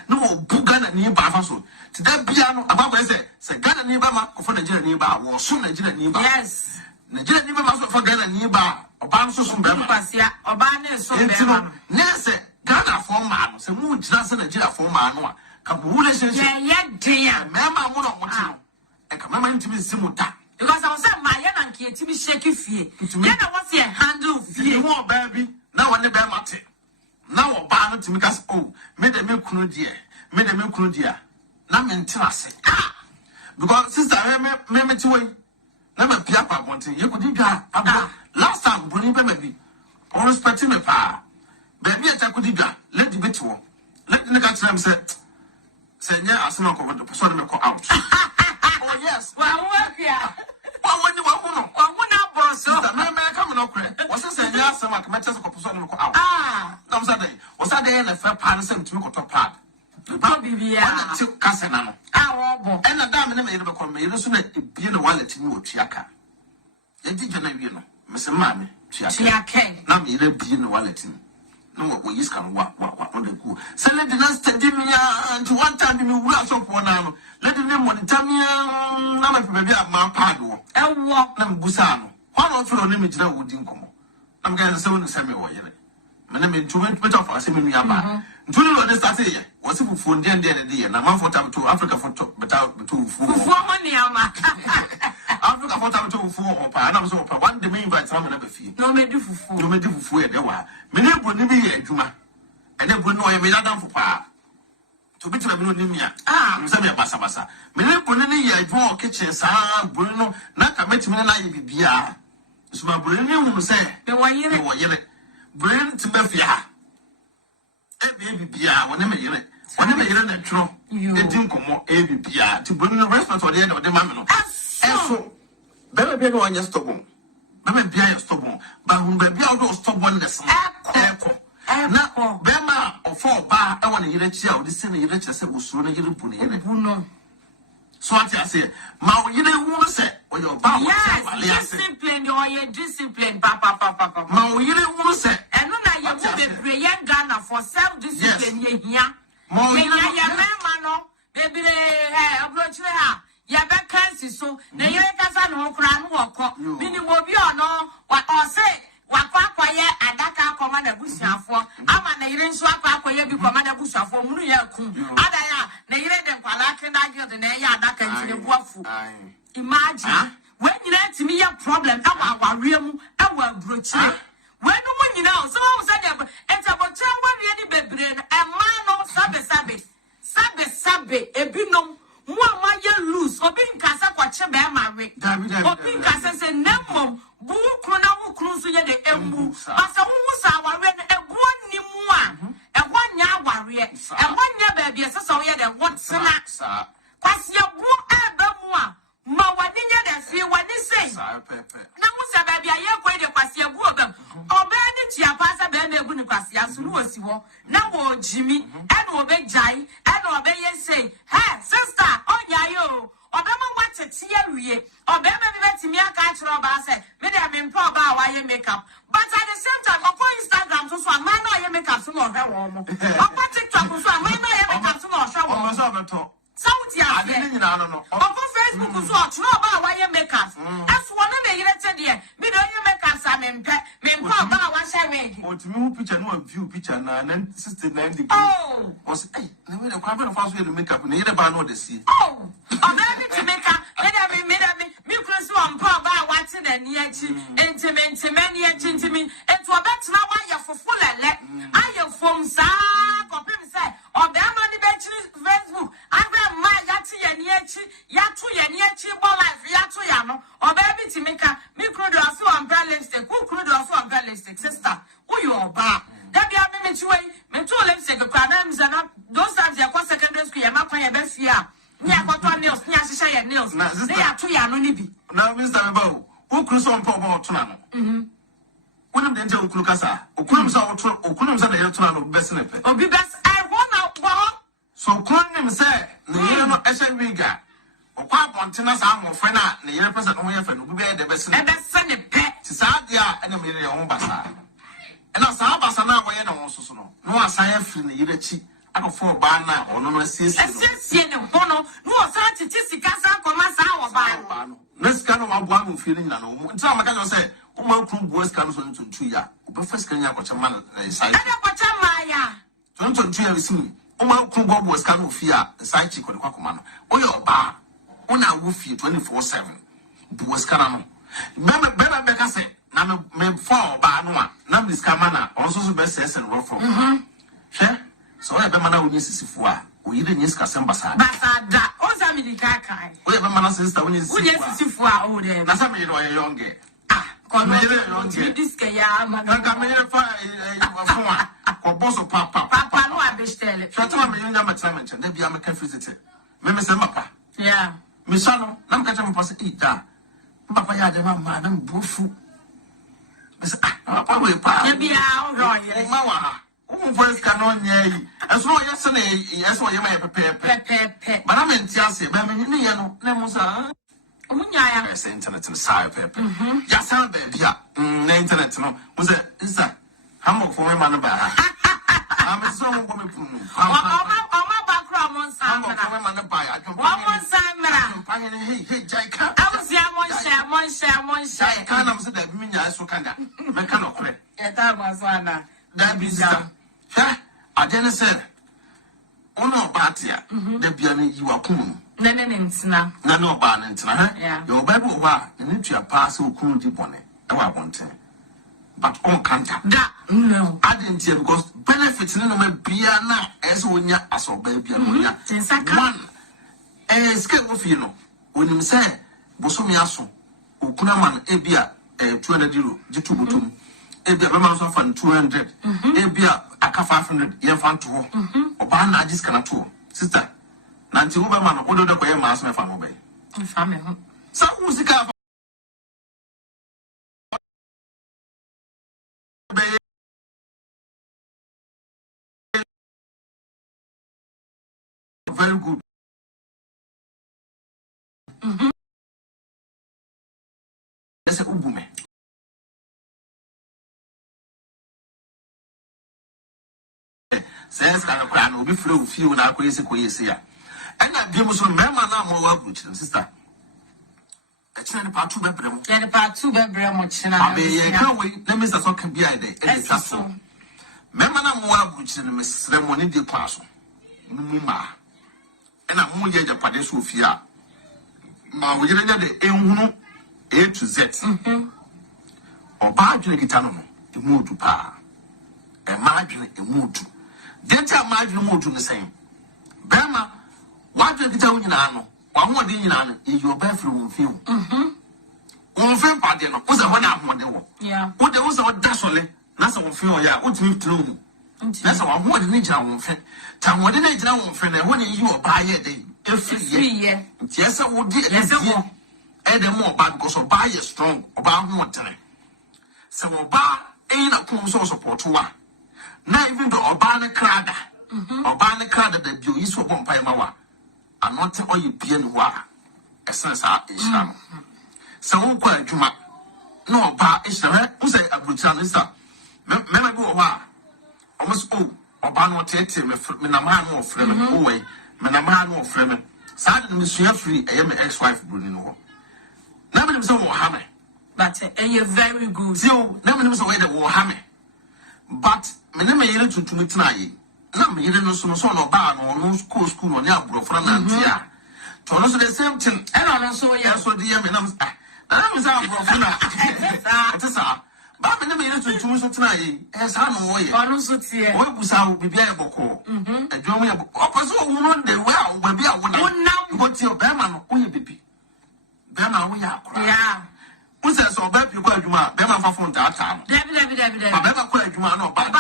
no o bu Ghana ni ba fa so ti da bia no ababo se Ghana ni ba ma ko fa Nigeria ni ba wo so Nigeria ni ba yes Nigeria ni ba ma so fa Ghana ni ba oba no so ba pasia oba na so be ma na se Ghana fo ma no se mu jira se Nigeria fo ma no a ka bu le se ye dia mema mu no mo ti no e ka mema ntimi simu da because I was say ma ye na nke timi shake fie ye na what ye handle fie wo ba bi na woni be mate na wo ba no timi ka oh me de me kunu dia na me ntirase because sister me ti wey na me pia pa bontin ye kudi dwa abo last time boni be bi on respect me pa baby ata kudi dwa let the bit wo let the nigga tell me say nya asema ko do person me ko out oh yes wa work ya wa woni wa kuno na boss me come no kre wo say nya asema ko meta ko person me ko out nam say dey wo say dey na fa pa no say me ko to pad ba bibia na ti kasa na no wo bo e na da me na me yere be ko me yere so na ebie na wallet ni otuaka e di jana wie no me se ma me tuaka na me yere bie na wallet ni no what is can what on the go say let the last timia and one time me wura so ko na no let the name one timia na me baby a man pad wo e wo na me busa no one of no me jira wo di nkomo am ga say won say me wo yere me na me too much of say me nua ba ntuli no dey start here wo se fufu ndie dey na man for time to Africa for to beta to fufu mo ni ama Africa for time to fufu opa na so opa one day me invite some na be fie no me di fufu e dey wa me ne bro ni bi ye adwuma ene bro no ye me dadam fu pa to bi tira me no nimia me say me basa me ne bro ni ye adwuma o kitchen sa bro no na ka metimi na ye bibia so ma bro ni hu say me wo yere bro ni ti be fia e bibia wona me yere na twro e din komo e bibia ti bro ni restaurant o de ma me no eso bebe bi no anya stobon bebe bi anya stobon ba hu ba bi o stobon ness eko na bema ofo ba e wona yere chia o de se na yere chia se osuro na yere bu na yere bu no so ati ase ma o yere hu se o yo ba o se ba le ase discipline o ye discipline papa ma o yere hu se eno na ye bu bebre ye Ghana for self discipline ye hia ma o yere ye mema no bebre approach ha ya be kansi so na ye kasa no kra no woko mini wo bi ono wa o se wakwa ye adaka akoma na busuafo ama na yire nso akwa ye bi koma na busuafo munu ya ku adaya na yire de kwala ke na gyo de na ye adaka ntire buafu imagine when you let me be a problem. Our real, our brooch. When no one you know, someone said, it's about 2 baby and man of Sabe, a binum, my loose, or being Casa Quacha Bama, or being Casa said, Nemo, Boo Crona Cruise, the Embu, as a Musa, a 1 Nimua, a 1 year warrior, and 1 year baby, so we had a 1 snacks. Quasia Boo Abamua, Mawadinia, that's here what they say. Namusa baby, I am going to Quasia Boo. Chia pasa bene gunu kwasi asuru osiwo na wo Jimmy and obey Jai and obey say hey sister onya yo obema watete awie obema be betimi aka kire oba say me dey me mpa oba wa ye makeup but at the same time on Instagram so man na ye makeup so no hwe wo mo on TikTok so man na ye makeup so no hwe wo mo so beto Saudi Arabia no on Facebook so kire oba wa ye makeup as one be yire tede me do ye makeup sa me mpa oba wa share to me picture no view picture na 69 degrees. Oh, was hey, never the quite fast way to make up. You never know the sea. Oh, I'm ready to make up. Me close one power by watching and yet intimate many to me. And to a bet now why you're for full let I am from Sa or say or the money bench Facebook. I got my yati and yatu and yeti life yatu yano or baby to make up me could also umbrella lipstick. Who could also umbrella lipstick, sister? Who you are back? That be a minute way. Me too lipstick. Those times you're secondary school. You're not going to best year. Near what nails, near Shire nails. They are 2 years only. Now, Mr. Bow, who could so important to Couldn't then tell Kulukasa, or couldn't say the best. Or be best. I want out. So couldn't say, no, Esha or Papa Montanas, I'm a friend, the year present on your friend will be the best. And that's a pet. Sadia and a million on Bassa. And as Abasana, where no one so no. No, as I have free the Yeti. I don't for Bana or no, sis. No, such a Tissicasa, Comasa, or Bano. Let's kind of one feeling. No, some I can say, Uma Crew boys comes on to 2 years. But first, can you watch a man? I don't know, 2 years. Uma Crew boys come with fear, the side chick on the Quacoman. Or your bar. On our woofy 24/7. Boys canano. Beba Becca said, Nam may fall by no one. Nam this camana also best says and rough from. So I have a man who uses Sifua, who even use Casambasa. Basada, Ozamidi Kakai. We have a man sister when you see Sifua, oh, there. That's a million younger. Come here, this Kaya, Madame Fire, or boss of Papa, no, I wish tell it. Shut up, you never tell me, and then be a mechanic visitor. Member Mapa. Yeah. Miss Sano, Nam Catcham was eat that. Papa Yadama, Madame Bufu. Papa will pass. Be out, Roy. First canon, yea. As well yesterday, yes, what you may prepare. But I'm in Tiasi, Mamma, Nemosa. I say internet and side pepper. Just sound baby, the internet, no, was a is that Hamburg for my man about. I'm a strong woman. My background on Hamburg for my man by. I can one more hey, Jack. I was young, one share. Can't answer that mean I so kind of mechanical. That was one. That be I didn't say, oh no, Batia, the Biani, you are cool. No, Banana, your Bible, you need to pass who couldn't deep on it. I want to. But on contact. No, I didn't tell because benefits in my Biana as when you as or baby. One, a scale of you know, when you say, Bosomiaso, Ukunaman, Ebia, 200 euro, Jitubutum. Ebia Raman's often 200. Ebia Aka 500 year fan to or Bana just cannot to sister. Nanti Uberman, what do the Koya Mass my family? Family. So who's the car? Very good. That's a Ubume. Says kind of crown will be flow few now crazy here. And I give us a member now more work, sister. It's not part 2 bedroom. Get a part 2 bedroom, which I can't wait. Let me start talking behind it. Member now more which in the ceremony de class. Mima. And I'm more yet a Padis Sophia. Ma, we didn't get the A to Z. Oba adwene kita no emudu pa. E ma adwene emudu. Denta ma adwene emudu ne sen. Bema wadwene kita wo nyina no. Wa ho de nyina no e yo ba firi wo mfiem. Wo mfiem pa de no. Wo se ho na ho de wo. Yeah. Wo de wo se wo da sole na se wo mfiem o ya wo timi tru mu. Na se wa ho de ne gyina wo mfiem. Ta ho de ne gyina wo mfiem na ho ne yi oba ye de. Efiri ye. Nti ese wo di e the more bad because of buy is strong about more time. So Oba ain't a cool source support one. Not even the Obana Crada. Obana Crada that you use for one paymawa. And not all you be in war. A sense of Islam. So quite Juma. No Oba Islam. Who say a brutalista? Member go wa. Almost Obano Tete, Menaman or Fremen away. Menaman or Fremen. Sadly, Monsieur Free, I am an ex-wife, Bruno. Never knew some Mohammed. But you're very good. So, never knew some way that Mohammed. But, me never yelled to me tonight. Number you didn't know some sort of bar or no school or near bro from Nantia. To also the same thing, and I also, yes, so dear, and I'm out for but I never yelled to me so tonight, as I know way. Also, dear, what was our be able to a Germany opposite woman, they well, will be a one now. What's your Bama, will you be? Bema we are crying. Yeah. Who says so? Baby, you call Juma, Bema for phone data. Bema call Juma, no, but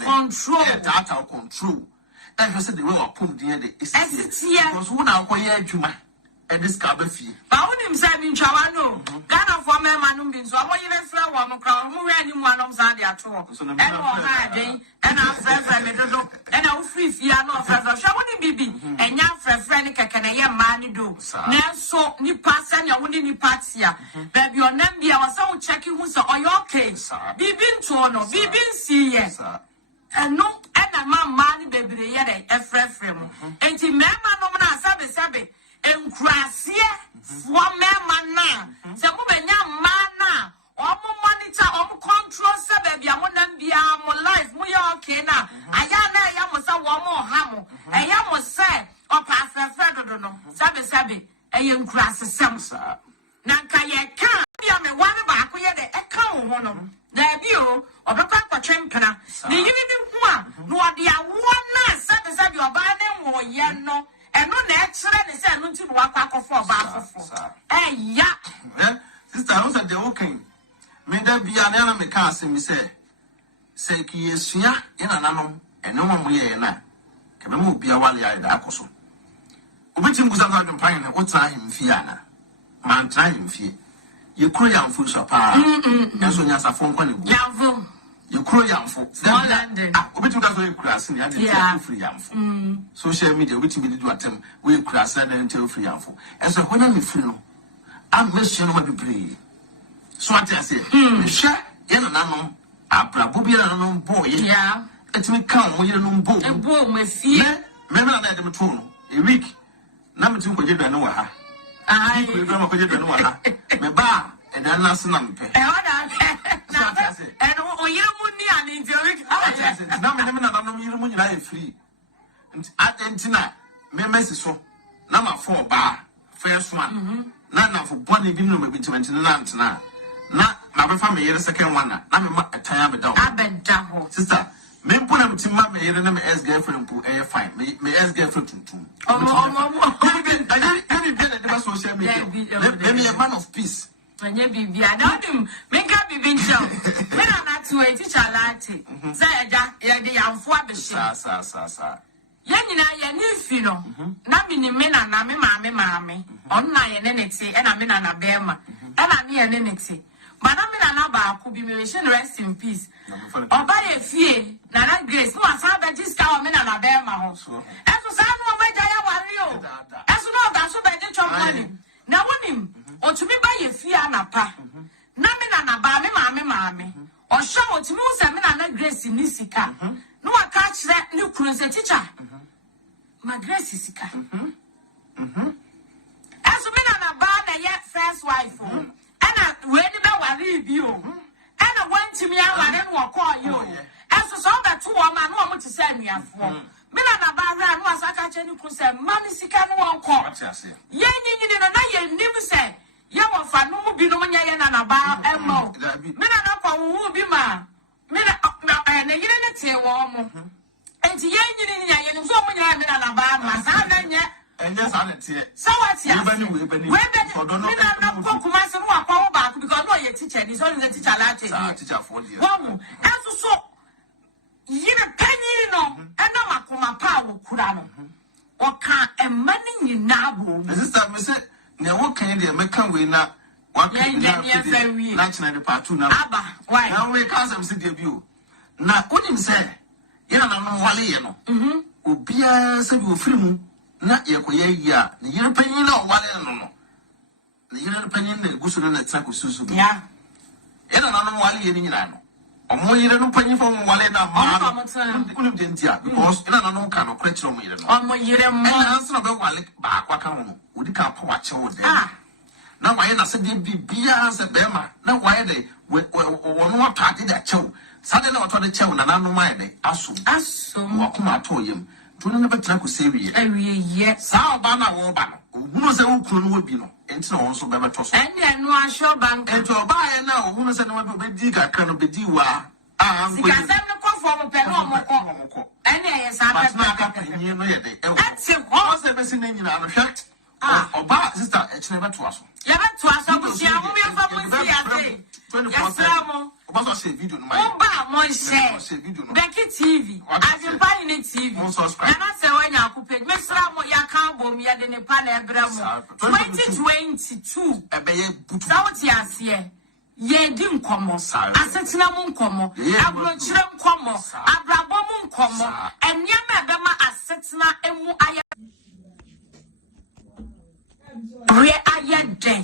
control. Data control. And you said the row of Pum dear, is because who now call Juma and this carbon fee. But when him said in Chawano, Ghana for me, Manum, so I want you to flow one crown, who ran in one of Sunday at all. And our friend, and our free fear, no friend, shall we be? And young friend, can a young man do? Now, so ni pass and your winning parts here. Baby, your name be our sound checking who's on your case. Be been to no, be been see yes. And no, and a man, baby, the yet a friend. And the man, no, Sabe. And Gracia, one man now. Some woman, young man now. Monitor, control, baby. I want them be our life. We are okay now. I am a one more hammer. I am was said, or pass a friend, don't know. Sabe, a young grass is some, sir. Nanka, ye can't be on the one back where the echo one of them. There you, or the papa champion. The even one, no, the one said, you are by them or yen no. And no next, they say, I'm to walk off for about. Eh, yeah. Sister, I was at the walking. May there be an enemy casting me say yes, in an anon, and no one will hear now. Can we be a wally eye that also? Which was about the pine, what time Fiana? Man, try him fear. You cry young fools apart, and so as a phone call. You cry young folks. Which you got class in the free young social media, which we do attempt, we class and tell free young folk. As a when I'm free, I'm missing what you pray. So I say, share, and an unknown boy, yeah, let me come when you know boy, and boy, my fear, remember that the matron, a week, number 2 for you to know her. I remember for you to know her, my bar, and then last number. And you don't need to read. Now, I don't know when you're free. At Entina, members so, number 4 bar, first one, none for 1 evening between 29 now. My family, the second one, I'm a time down. I bet down, sister. May put them to my ex girlfriend, who air fine, may ask girlfriend to. I didn't get a social media. Let me a man of peace. And you be I know him, make up be been show. When I'm not to a teacher, like say that, the young for the sir. Yanina, ya new fino. Nami ni men and mammy, on my enenity, and I'm in an abema, and I'm near enenity. But I'm in an abba could be mission rest in peace. Or by a fear, Nana Grace, no, I saw that this cow men and abema also. As was I know my Jaya Wario. As you know, that's what I did your money. Now, when him, or to be by a fear and a pa. Namin and a mammy, or show to move some men and Grace in Nisica. No, I catch that new cruise teacher. My Grace is sick. As a man and a bad, a yet first wife. And I read about review. And I went to me, I didn't walk on you. As a song that 2 women want to send me a phone. Milana Barra was a catch any cruise and money sick and one court. Yen, you didn't know, you never said. You will find no more be no one, na ba emo me na na kwa wo bi ma me na yire ne tie wo mo enti ye nyini nya ye nso mo nya me na ba ma sa na nya enye sa na tie so what ya we be na ko kuma se mo akwa wo ba because no ye teacher ni so ni teacher la teacher for the wo mo enso so yire panyi no ena makoma pa wo kura no oka emani nyina bo sister me say na wo kan de me kan we na wa kan na china de part 2 na aba why na we kan sam se de bi o na onim say yana na no wale ye no obia se bi ofiri mu na ye ko ye ya ne yire panyin na wale no no ne yire panyin na gusu na tsako susu ya yana na no wale ye ni nyina no omo yire no panyin fo mo wale na ma kunim de ntia because yana na no kan no kra kire mo yire no omo yire mo na nso na be wale ba kwa kan no odi ka pa wa che wo de na why na se de bibia se be ma na why de wo no atade de chew sade na otode chew na nanu mai de aso wo kuma to yem to na betra ko se wiye ye sa ba na wo ba no ohunu se wo kunu no obi no enti na won so be beto so ene no asho bank enti oba ye na ohunu se na wo be di ka kan no be di wa sika sem no ko fo mo pe no mo ko ene ye sa pe na ka panyi no ye de e ati ho se be sin nyina no hwet oba sister echine beto aso ya beto aso bu sia mo be fa mo si ate 24/7 oba so se video no mai oba mo share BeckyTv AdwenepaheneTv na se wanya akupage mesra mo ya kan bom ya de ne pa na ebra mo 2022 ebe ye butu sauti ase ye di nkomo asetina mu nkomo abrochire nkomo abrabo mu nkomo enyama ebe ma asetina emu aya re ayede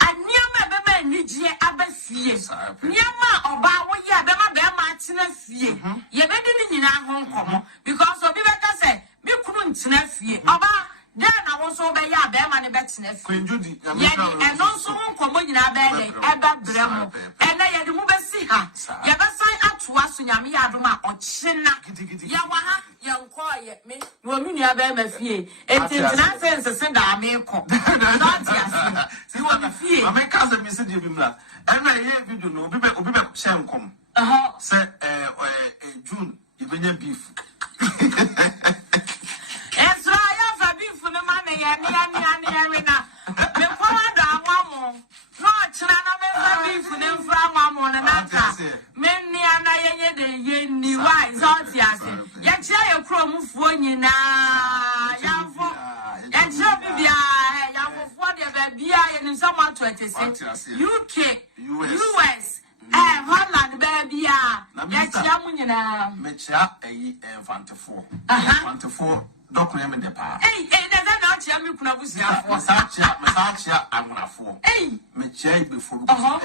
anyama ebe ma nijie abafie nyama oba wo ye ebe ma be ma atena fie ye be di ni nyina ho nkomo because obi be ka say me kunu ntena fie oba de na wo so be ya be ma ne be tena fie kwenjudi ye di eno so ho nkomo nyina be le ebe bremo ena ye di mu be si ha ye be san atoa so nyame ya adoma ochina ye wa ha ye nko ye me wo mi nua be ma fie entina sense se da me ko not ya si wo fie ame ka se me se de bi mla ena ye video no obi be share nkom se June ibenya beef Ezra ya fa beef no ma me ya ni na me ko da amamo no chira na me fa beef ne mfra amamo na ka me ni ana yenye de ye ni why not ya se ya chira ye kro mufuo nyina ya fo ya chira bibia ya fo de ba bia ye ni sama 26 UK US Holland baby ya chia munyina mechia Fantifo document de pa na chia me kuna busia fo mechia amunafo mechia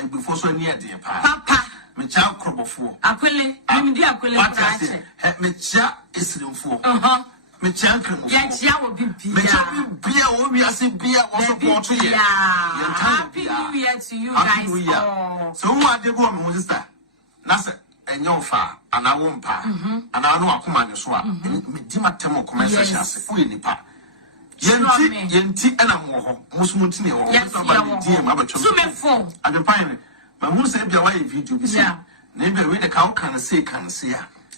before so near de pa papa mechia krobofo akwele nimdi akwele prache mechia esrimfo mechia kremofo ya chia wo bibia mechia bibia wo wi ase bia wo support ye happy new year to you guys so who are they go me sister na se enyo fa ana wo mpa ana no akoma nso a me di matem commercial chance fu nipa yenti ena mo ho musumunti ne ho so ba di ma ba chom so me fo AdwenepaheneTv ma hu se bia wa video bi se na bia we de ka kan se a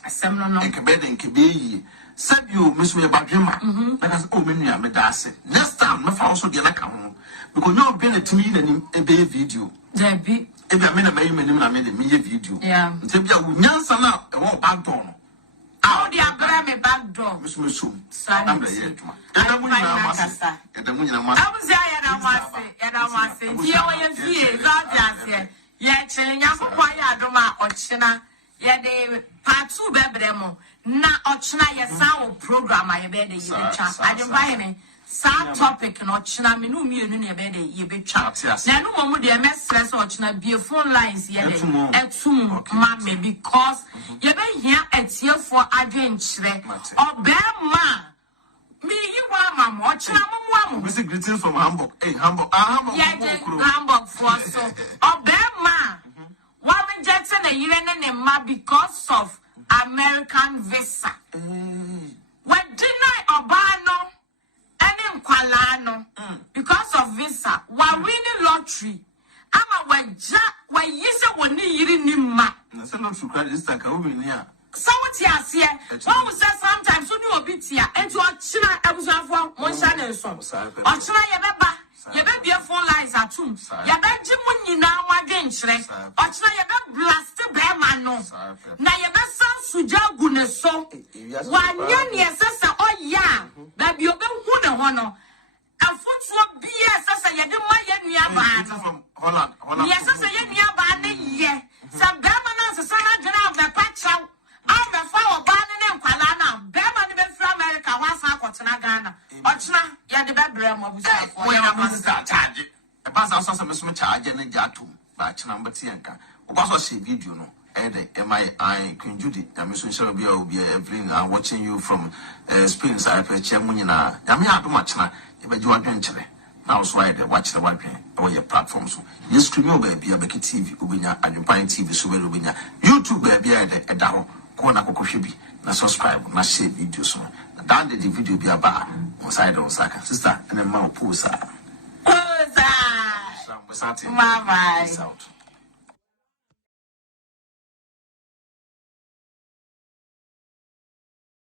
asem no e ke be den ke be yi sabio meso ye badwema na ka o menua me da ase next time me fa also de na ka ho because no be na timi na nim e be video Debbie ebia me na me manim na me de me video nti bia wo nyansa na e wo back door no how dia bra me back door meso am da ye tuma eda mu nyina ma abuzi aya na mase nti ye wo ye fie zaase ye chiri nyakopɔ ya adoma ochina ye de part 2 bebre mo na ochina ye san program aye be de ye twa AdwenepaheneTv sa topic no china me no mienu na be de ye betwa na no mo de stress o china be phone lines ye de etum ma me because ye be hia etiefo adwenkyere obema me yi wa mama o china mo we say greetings from Hamburg Hamburg for so obema wa reject na yire ne ma because of American visa we deny obano because of visa, we winning lottery. Ama when you say when you need ma. So not to credit this like a woman here. So what you are saying? One will say sometimes you do a bit here and to a china absorb one channel song. Or china your baby phone lines are two. Your bedroom when you now my danger. Or china your blast the bear man. Now your best son Suja goodness so. One young year sister, oh yeah, baby, you're going to honor. A foot for BS, as I did my near Holland. Yes, as I did near yeah. Some Berman as a son of the patch out. I'm the flower banner and Palana. Berman from America was half what's in Ghana. Ochna, ya the bedroom of the charge. A pass also some charge and a jatu, batch number Tianka. Also, see video no. I Queen Judy, I'm Mr. Be Evelyn, I'm watching you from Spain, side of Chamunina. Yamia too much now, but you are adventure. Now, so I watch the one or your platforms. You stream over BeckyTv, Ubinia, AdwenepaheneTv, Super Ubinia, YouTube, baby, a down, corner Kokushibi, na subscribe, na share videos. Down the video be a bar, on side of Osaka, sister, and a mouth pusa. Pusa! Mama!